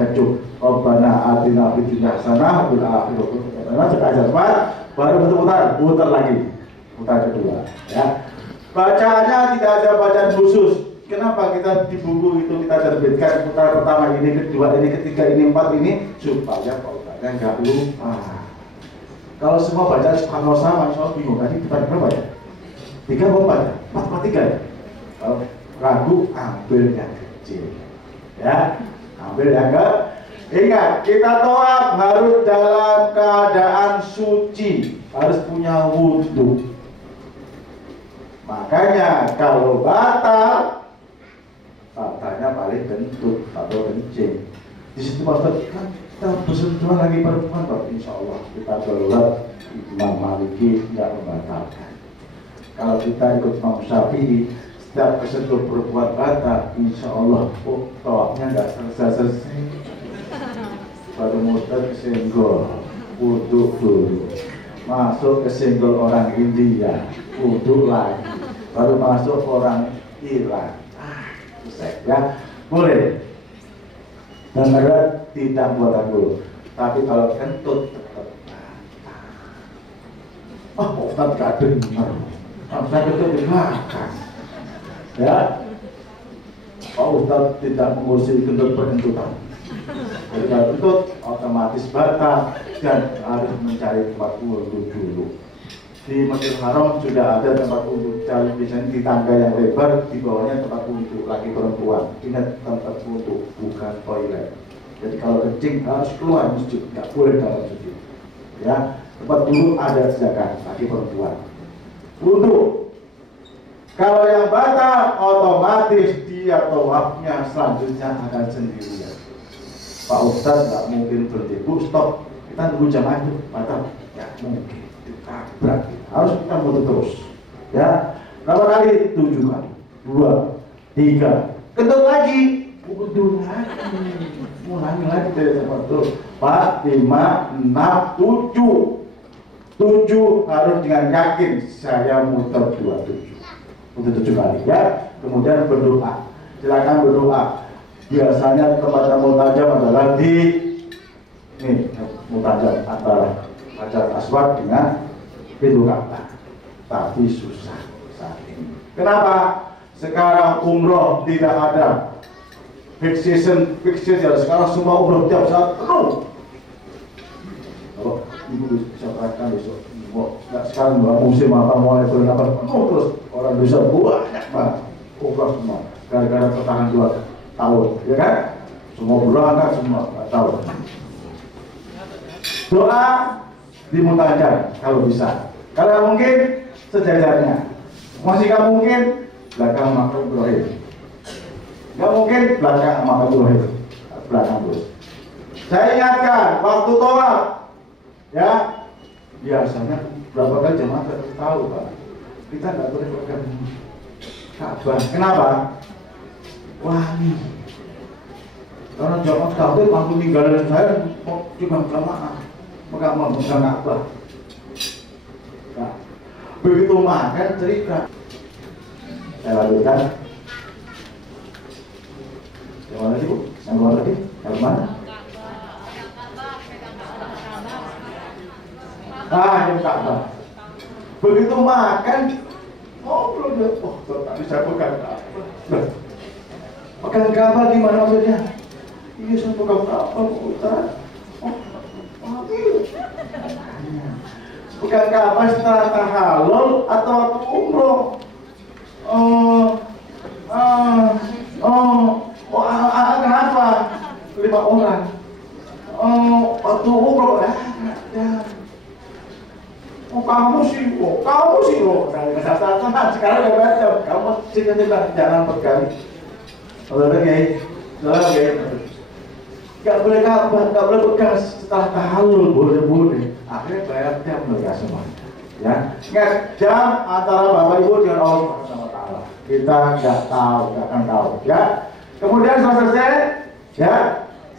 kejuk. Rabbana atina fid dunya hasanah wa fil akhirati hasanah. Hajar Aswad, baru putar lagi. Putar kedua, ya. Bacaannya tidak ada bacaan khusus. Kenapa kita di buku itu kita terbitkan putar pertama ini, kedua ini, ketiga ini, empat ini supaya Yang nggak lupa. Kalau semua baca Subhanallah sama, insya Allah bingung. Tadi kita berapa ya? 3 atau 4 ya? 4 atau 3 ya? Kalau ragu, ambil yang kecil. Ya, ambil yang ke. Ingat, kita tawaf harus dalam keadaan suci, harus punya wudhu. Makanya kalau batal, batalnya paling kentut atau kencing. Di situ Pak kan kita bersentuhan lagi perempuan, Pak. Insya Allah kita berulat Imam Maliki tidak membatalkan. Kalau kita ikut Imam Syafi'i, setiap kesentuh perempuan batal, insya Allah tawafnya nggak selesai. Baru muter kesenggol, wudhu dulu. Masuk kesenggol orang India, wudhu lagi. Baru masuk orang Iran. Selesai ya, boleh. Dan berat tidak buat dulu. Tapi kalau kentut tetap. Ustaz gak dengar. Ustaz itu di belakang. Ya, Pak Ustaz tidak mengurusi kentut penentuan. Jadi kalau kentut otomatis batal dan harus mencari tempat wudhu dulu. Di Masjidil Haram sudah ada tempat wudhu, cari misalnya di tangga yang lebar, di bawahnya tempat wudhu laki perempuan. Ingat, tempat wudhu bukan toilet. Jadi kalau kencing harus keluar masjid, nggak boleh dalam masjid. Ya, tempat wudhu ada sediakan laki perempuan. Wudhu. Kalau yang batal, otomatis dia tawafnya selanjutnya akan sendirian. Pak Ustadz nggak mungkin berhenti. Bu, stop. Kita nunggu jamaah itu batal. Ya mungkin. Ditabrak. Harus kita muter terus. Ya. Berapa kali? 7 kali. 2, 3. Kentut lagi. Wudhu lagi. Ulangi lagi dari tempat terus. 4, 5, 6, 7. 7 harus dengan yakin saya muter 27. Muter 7 kali ya. Kemudian berdoa. Silakan berdoa. Biasanya tempat yang muntajam adalah di muntajam antara Hajar Aswad dengan pintu Ka'bah. Tapi susah saat ini. Kenapa? Sekarang umroh tidak ada fixation sekarang semua umroh tiap saat penuh. Kalau ibu bisa perhatikan besok, sekarang musim apa mulai bulan apa penuh terus orang bisa banyak banget umroh semua gara-gara pertahanan 2 tahun, ya kan? Semua berangkat semua tahun. Doa dimuntajam kalau bisa. Kalau mungkin sejajarnya. Masih nggak mungkin belakang makam Ibrahim. Nggak mungkin belakang makam Ibrahim. Belakang terus. Saya ingatkan waktu tawaf, ya biasanya berapa kali jemaah tahu Pak. Kita nggak boleh pegang Ka'bah. Kenapa? Wangi. Karena jamaah kafir mampu ninggalin saya cuma jamaah megang Ka'bah. Nah, begitu makan cerita. Saya lanjutkan. Yang mana sih Bu? Yang mana tadi? Yang mana? Yang Ka'bah. Begitu makan, ngobrol dia. Oh, tadi saya pegang Ka'bah. Pegang Ka'bah gimana maksudnya? Iya, saya pegang Ka'bah, Ustaz. Pegang Ka'bah setelah tahallul atau waktu umroh? Kenapa? 5 orang. Waktu umroh ya. Kamu sih loh. Nah, sekarang udah baca. Kamu cerita jangan pegang. Gak boleh Ka'bah, gak boleh pegang setelah tahallul, boleh. Akhirnya bayar jam mereka semua. Ya, ingat jam antara Bapak Ibu dengan Allah SWT. Kita nggak tahu, nggak akan tahu. Ya, kemudian selesai, ya,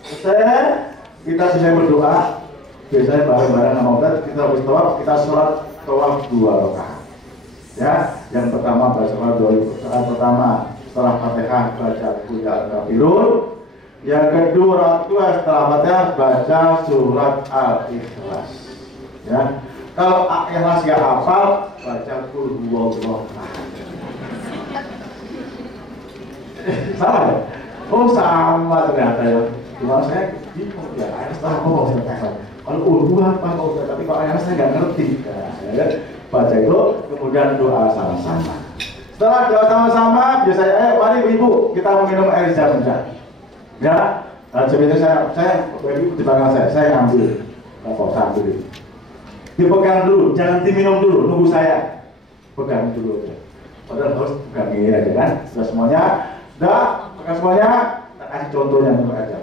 selesai kita bisa berdoa. Biasanya bareng-bareng sama Ustaz, kita habis tawaf, kita sholat tawaf 2 rakaat. Ya, yang pertama baca rakaat pertama setelah Fatihah baca Qul ya Kafirun. Yang kedua setelah Fatihah baca surat Al-Ikhlas. Ya, kalau Ikhlas nggak hafal baca Qul huwallahu ahad. Salah ya? Oh sama ternyata ya. Cuma saya bingung ya, ayah tahu kalau urdu apa Pak Ustaz, tapi kalau ayah saya nggak ngerti. Nah, ya, baca itu, kemudian doa sama-sama. Setelah doa sama-sama, biasanya mari ibu kita minum air zam-zam. Ya, sebenarnya saya ibu di belakang saya ambil, saya ambil. Dipegang dulu, jangan diminum dulu, nunggu saya. Pegang dulu aja. Padahal harus pegang ini aja kan. Sudah semuanya, pegang semuanya. Kita kasih contohnya untuk aja.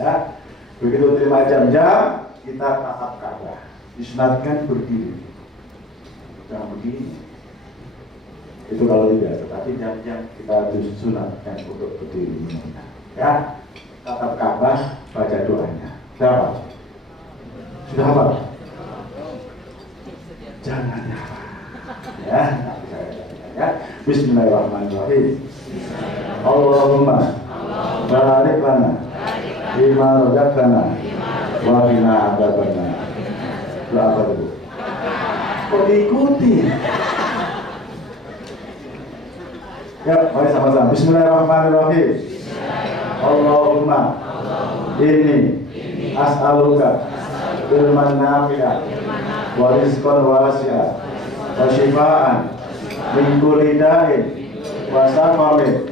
Ya, begitu terima jam-jam, kita tatap Ka'bah. Disunatkan berdiri. Jangan begini. Itu kalau tidak, tetapi jam-jam kita disunatkan untuk berdiri. Ya, tatap Ka'bah, baca doanya. Sudah apa? Sudah apa? Jangan ya. Ya. Bismillahirrahmanirrahim. Allahumma barik lana bima razaqtana wa qina adzabannar. Doa apa dulu? Kok diikuti? Ya, mari sama-sama. Bismillahirrahmanirrahim. Allahumma inni as'aluka ilman nafi'an wa rizqan wasi'an wa shifaan min kulli da'in wa saqamin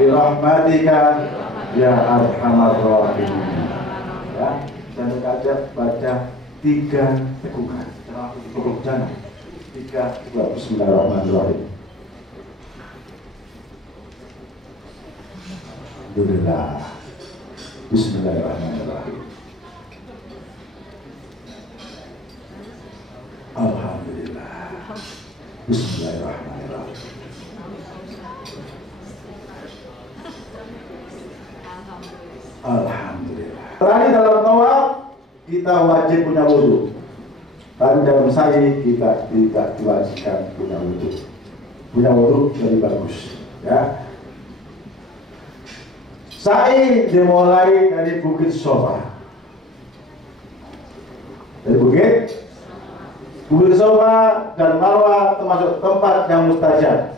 bi rahmatika ya arhamar rahimin. Ya, jangan lupa baca 3 tegukan. Jangan 3 Bismillahirrahmanirrahim. Alhamdulillah. Bismillahirrahmanirrahim. Alhamdulillah. Bismillahirrahmanirrahim. Alhamdulillah. Terakhir dalam tawaf kita wajib punya wudu. Dan dalam sa'i kita tidak diwajibkan punya wudu. Punya wudu lebih bagus. Ya. Sa'i dimulai dari Bukit Sofa. Dari Bukit Sofa dan Marwah termasuk tempat yang mustajab.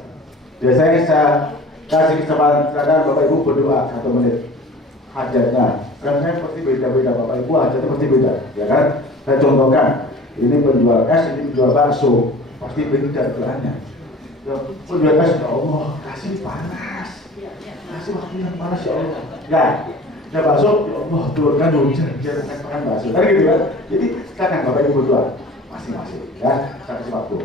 Biasanya saya kasih kesempatan Bapak Ibu berdoa 1 menit hajatnya. Karena saya pasti beda-beda Bapak Ibu, hajatnya pasti beda, ya kan? Saya contohkan, ini penjual es, ini penjual bakso, pasti beda doanya. Ya, penjual es, ya Allah, kasih panas. Kasih waktu yang panas ya Allah. Ya bakso, ya Allah turunkan hujan, jangan makan bakso. Kan gitu kan? Jadi sekarang Bapak Ibu berdoa masing-masing, ya. Saya kasih waktu.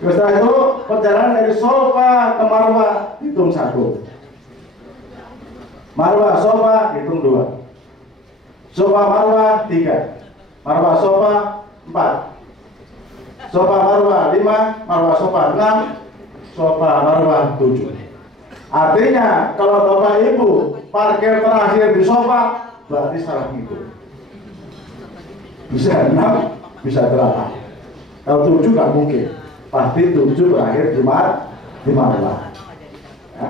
Terus setelah itu perjalanan dari Sofa ke Marwah hitung 1. Marwah Sofa hitung 2. Sofa Marwah 3. Marwah Sofa 4. Sofa Marwah 5. Marwah Sofa 6. Sofa Marwah 7. Artinya kalau Bapak Ibu parkir terakhir di Sofa, berarti salah ngitung. Bisa 6, bisa 8. Kalau 7 nggak mungkin. Pasti 7 berakhir di Marwah. Ya.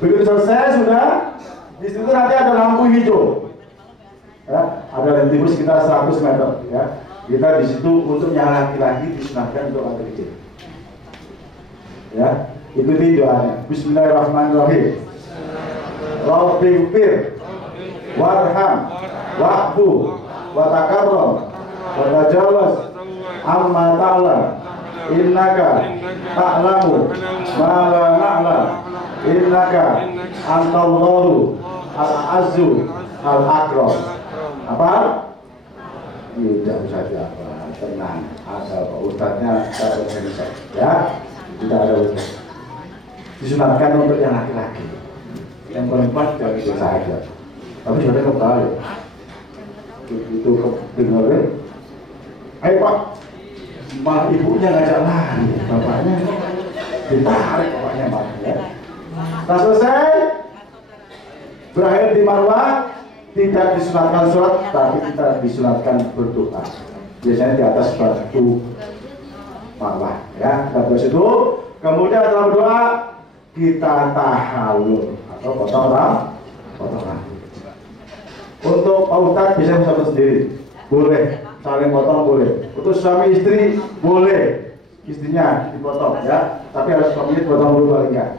Begitu selesai sudah, di situ nanti ada lampu hijau. Ya, ada lentibus sekitar 100 meter. Ya. Kita di situ untuk yang laki-laki disunahkan untuk anak kecil. Ya. Ikuti doanya. Bismillahirrahmanirrahim. Rabbighfir warham wa'fu wa takarram wa tajawaz amma ta'lam innaka ta'lamu ma la na'lam innaka antallahu al-azzu al-akram. Apa? Tidak usah apa, tenang. Ada Pak Ustadznya, ada Ustadznya. Ya, tidak ada Ustadz. Disunatkan untuk yang laki-laki, yang perempuan jangan biasa aja. Tapi sebenarnya kembali itu dengerin, ayo Pak, malah ibunya ngajak lari, bapaknya ditarik, bapaknya malah ya. Nah selesai, berakhir di Marwah, tidak disunatkan sholat, tapi kita disunatkan berdoa. Biasanya di atas batu Marwah, ya. Kita bersitu, kemudian setelah berdoa kita tahallul atau potong rambut. Untuk Pak Ustadz bisa satu sendiri, boleh saling potong boleh. Untuk suami istri boleh, istrinya dipotong ya, tapi harus suaminya dipotong dulu paling enggak.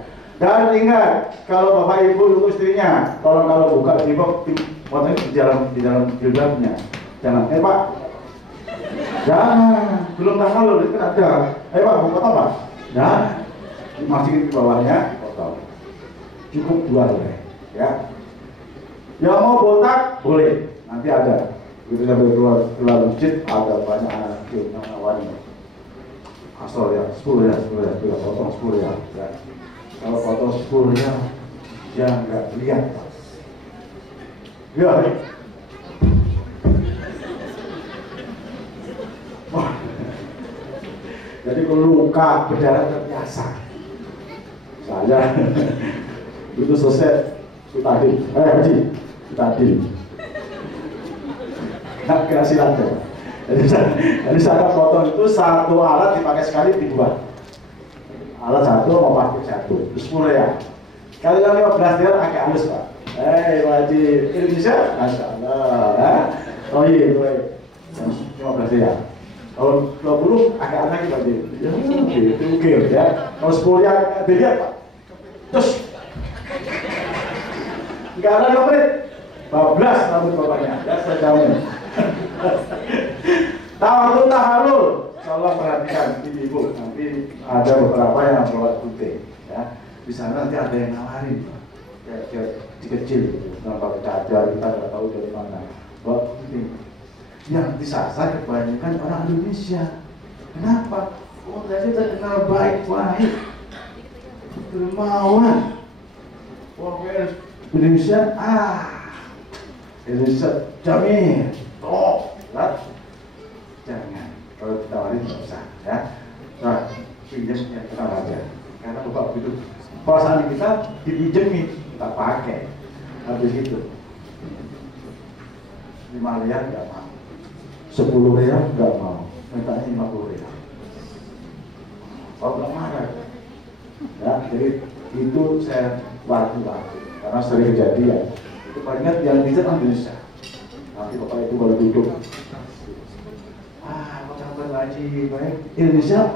Dan ingat, kalau bapak ibu itu istrinya, kalau buka jilbab, potongnya di dalam jilbabnya. Jangan, pak, jangan, belum tahalul itu kan ada. Pak, mau potong pak? Jangan, masukin ke bawahnya, potong. Cukup 2 helai, ya. Yang mau botak boleh, nanti ada. Begitu sampai keluar masjid, ada banyak anak kecil yang nawarin. Asal ya, 10 ya, potong 10 ya. Kalau potong 10 ya, dia nggak lihat. Ya. Jadi kalau luka berdarah terbiasa. Saya itu selesai Haji, tadi. Nggak kira silat ya. Jadi saya potong itu 1 alat dipakai sekali dibuat. Alat 1 mau pakai 1, 10 ya. Kalau yang 15 dia agak halus pak. Wajib Indonesia, masya Allah. Ya? Oh iya, 15 ya. Kalau 20 agak aneh lagi. Ya, itu oke ya. Kalau 10 ya dilihat pak. Terus nggak ada menit. 12 rambut bapaknya. Ya saya jamin. Tahu tahalul. Tolong perhatikan ibu, nanti ada beberapa yang bawa putih, ya. Di sana nanti ada yang nawarin, kayak kecil, nampak cacar kita nggak tahu dari mana. Bawa putih. Yang disasar kebanyakan orang Indonesia. Kenapa? Oh, jadi terkenal baik, dermawan. Indonesia, Indonesia jamin, jangan. Kalau ditawarin nggak usah, ya. Nah, pinjam yang kenal aja. Karena bapak begitu, perasaan kita dipinjemin, kita pakai. Habis itu, 5 riyal nggak mau, 10 riyal nggak mau, mintanya 50 riyal. Kalau nggak marah, ya. Jadi itu saya waktu-waktu, karena sering kejadian. Itu banyak yang bisa Indonesia. Nanti bapak itu baru duduk. Lagi baik Indonesia,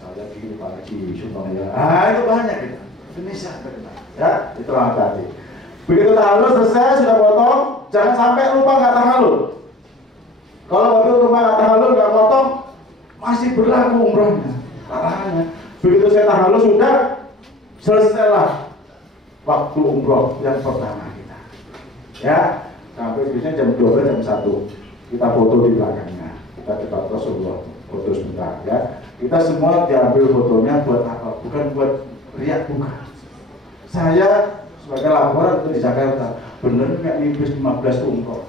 saya pilih lagi sumbangnya. Itu banyak kita Indonesia terkenal, ya. Itu hati-hati. Begitu tahalul selesai sudah potong, jangan sampai lupa nggak tahalul. Kalau waktu lupa nggak tahalul nggak potong, masih berlaku umrohnya, larangannya. Begitu saya tahalul sudah selesailah waktu umroh yang pertama kita, ya. Sampai biasanya jam 12 jam 1. Kita foto di belakangnya, kita dekat Rasulullah, foto sebentar ya. Kita semua diambil fotonya buat apa? Bukan buat riak, bukan. Saya sebagai laporan itu di Jakarta, bener nggak nih 15 umroh?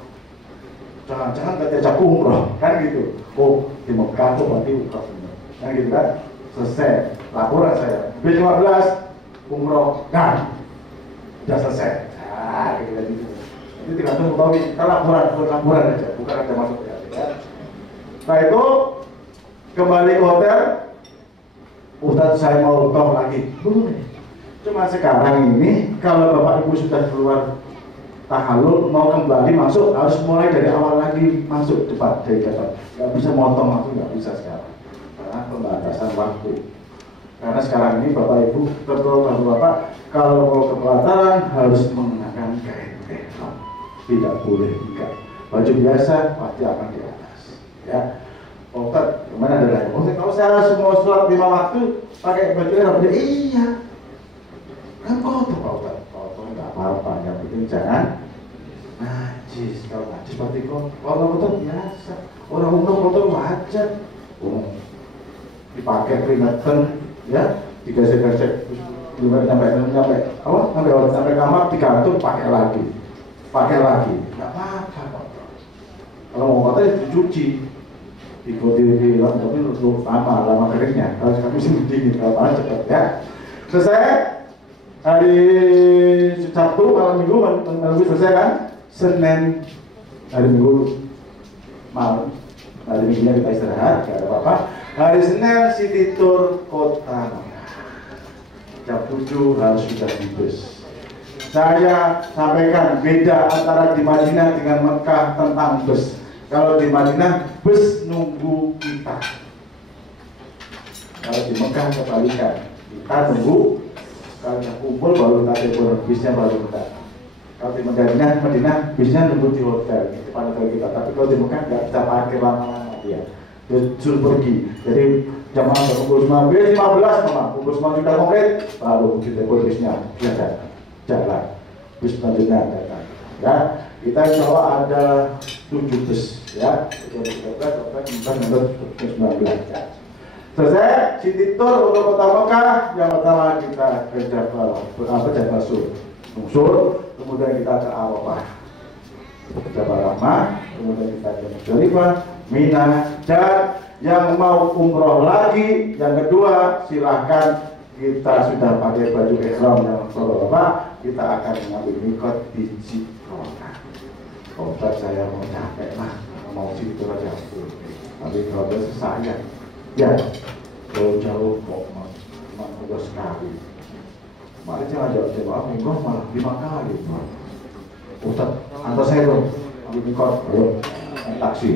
Jangan-jangan nggak diajak umroh, kan gitu. Oh di Mekah tuh berarti umroh bener, kan gitu kan? Selesai laporan saya, 15 umroh kan, sudah selesai. Gitu. Itu tidak tahu tahu kita laporan aja, bukan ada masuk ya. Nah itu kembali ke hotel. Ustaz saya mau toh lagi, boleh. Cuma sekarang ini kalau bapak ibu sudah keluar tahalul mau kembali masuk harus mulai dari awal lagi masuk cepat dari cepat. Nggak bisa motong waktu, nggak bisa sekarang karena pembatasan waktu. Karena sekarang ini bapak ibu bapak kalau mau ke pelataran harus mengenakan kain ihram. Tidak boleh ikat. Baju biasa pasti akan di atas. Ya, Ustaz, kemana ada lagi? Ustaz, kalau saya semua sholat 5 waktu pakai baju ihram, iya. Kan kotor Pak Ustaz. Kotor nggak apa-apa. Yang penting jangan najis. Kalau najis berarti kotor biasa. Orang umroh kotor wajar. Dipakai peringatan, ya, digesek-gesek. Sampai kamar digantung pakai lagi, nggak apa-apa. Kalau mau kotor dicuci, diikuti tapi lama keringnya. Kalau kami sih dingin, kalau panas cepat ya. Selesai hari Sabtu malam minggu selesai kan? Senin hari Minggu malam, hari Minggunya kita istirahat, nggak ada apa-apa. Hari Senin City Tour Kota Mekah. Jam 7 harus sudah di bus. Saya sampaikan beda antara di Madinah dengan Mekah tentang bus. Kalau di Madinah bus nunggu kita. Kalau di Mekah kebalikan, kita tunggu kalau kita kumpul baru kita telepon bisnya baru kita. Kalau di Madinah bisnya nunggu di hotel di depan hotel kita. Tapi kalau di Mekah nggak bisa parkir lama-lama dia. Suruh pergi. Jadi jam kumpul semua bis 15 mama, kumpul semua sudah komplit, baru kita telepon bisnya bisa jalan. Bis selanjutnya datang. Ya, kita insya Allah ada 7 bus. Ya, 19 ya. Selesai, City Tour untuk Kota Mekah. Yang pertama kita ke Jabal Sur, kemudian kita ke Arafah, Jabal Rahmah, kemudian kita ke Musdalifah, Mina, dan yang mau umroh lagi, yang kedua silahkan kita sudah pakai baju ihram yang Bapak, kita akan mengambil mikot di Jibrona. Obat saya mau capek lah, mau situ aja. Tapi kalau saya ya, jauh-jauh kok udah sekali. Mari jangan jauh-jauh, umroh malah 5 kali. Ustaz, antar saya dong, ambil mikot, ayo, taksi,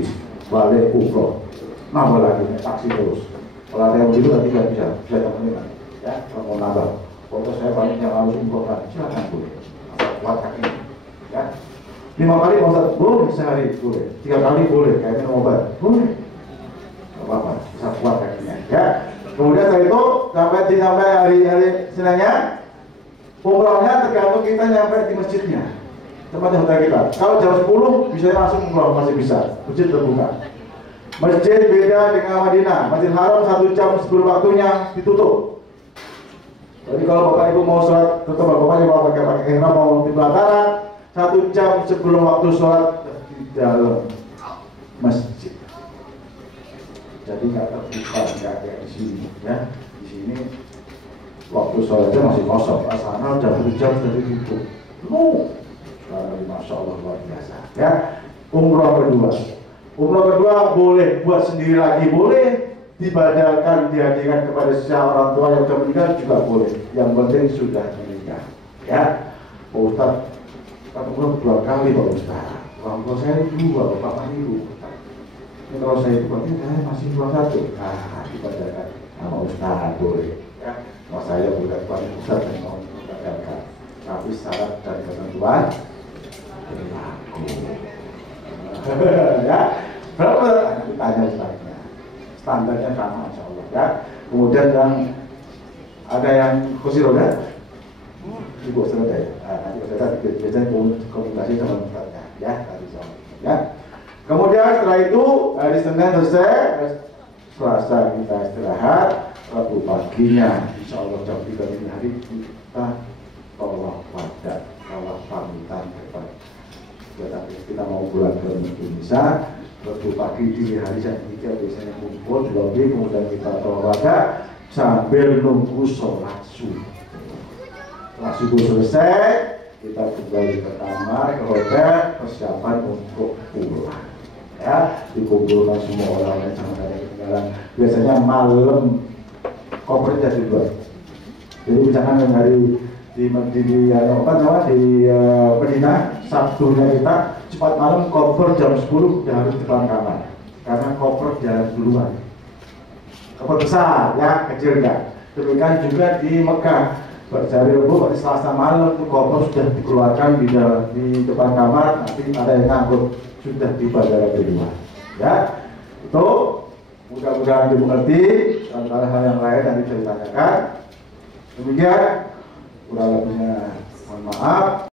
balik umroh, nambah lagi, taksi terus. Kalau ada yang begitu nanti nggak bisa temenin, ya, kalau mau nambah. Kalau saya paling yang harus umroh kan, silakan boleh, kuat kaki, ya. 5 kali Ustaz, boleh sehari, boleh, 3 kali boleh, kayaknya obat, boleh. Apa bisa kuat kakinya ya. Kemudian setelah itu sampai hari Seninnya, umrohnya tergantung kita nyampe di masjidnya, tempatnya hotel kita. Kalau jam 10 bisa langsung umroh, masih bisa, masjid terbuka. Masjid beda dengan Madinah, Masjid Haram 1 jam sebelum waktunya ditutup. Jadi kalau bapak ibu mau sholat, tetap bapaknya mau pakai ihram mau di pelataran, 1 jam sebelum waktu sholat di dalam masjid. Jadi nggak terbuka, nggak kayak di sini, ya. Di sini waktu sholatnya masih kosong, asal jam 1 jam dari itu. Sekarang masya Allah luar biasa. Ya, umroh kedua boleh buat sendiri lagi, boleh dibadalkan, dihadiahkan kepada orang tua yang sudah meninggal juga boleh. Yang penting sudah meninggal. Ya, Pak Ustaz, kan umroh 2 kali Pak Ustaz. Orang tua saya 2, bapak niru. Kalau saya itu berarti saya masih 21. Dibadalkan sama Ustaz boleh. Ya, mau saya bukan paling Ustaz yang mau dibadalkan. Tapi syarat dan ketentuan berlaku. Ya, berapa? Ditanya Ustaznya. Standarnya sama insya Allah. Ya. Kemudian yang ada yang kursi roda, ibu selesai. Nanti kita biasanya komunikasi dengan Ustaznya. Ya, tadi soal. Ya. Kemudian setelah itu hari Senin selesai, Selasa kita istirahat, Rabu paginya insya Allah jam 3 dini hari kita tolak wadah, tolak pamitan kita mau pulang ke Indonesia. Rabu pagi dini hari jam 3 biasanya kumpul di lobi, kemudian kita tolak wadah sambil nunggu sholat subuh. Setelah subuh selesai, kita kembali ke kamar, ke hotel, persiapan untuk pulang. Ya, dikumpulkan semua orang yang sangat ada ketinggalan. Biasanya malam koper jadi buat. Jadi misalkan yang hari di Medina, Sabtunya kita cepat malam koper jam 10 udah harus depan kamar. Karena koper jalan duluan. Koper besar, ya, kecil enggak. Demikian juga di Mekah. Hari Rabu, pada Selasa malam itu koper sudah dikeluarkan di depan kamar. Nanti ada yang ngangkut sudah di bandara kedua. Ya, itu mudah-mudahan dimengerti. Dan hal yang lain nanti bisa ditanyakan. Demikian, kurang lebihnya mohon maaf.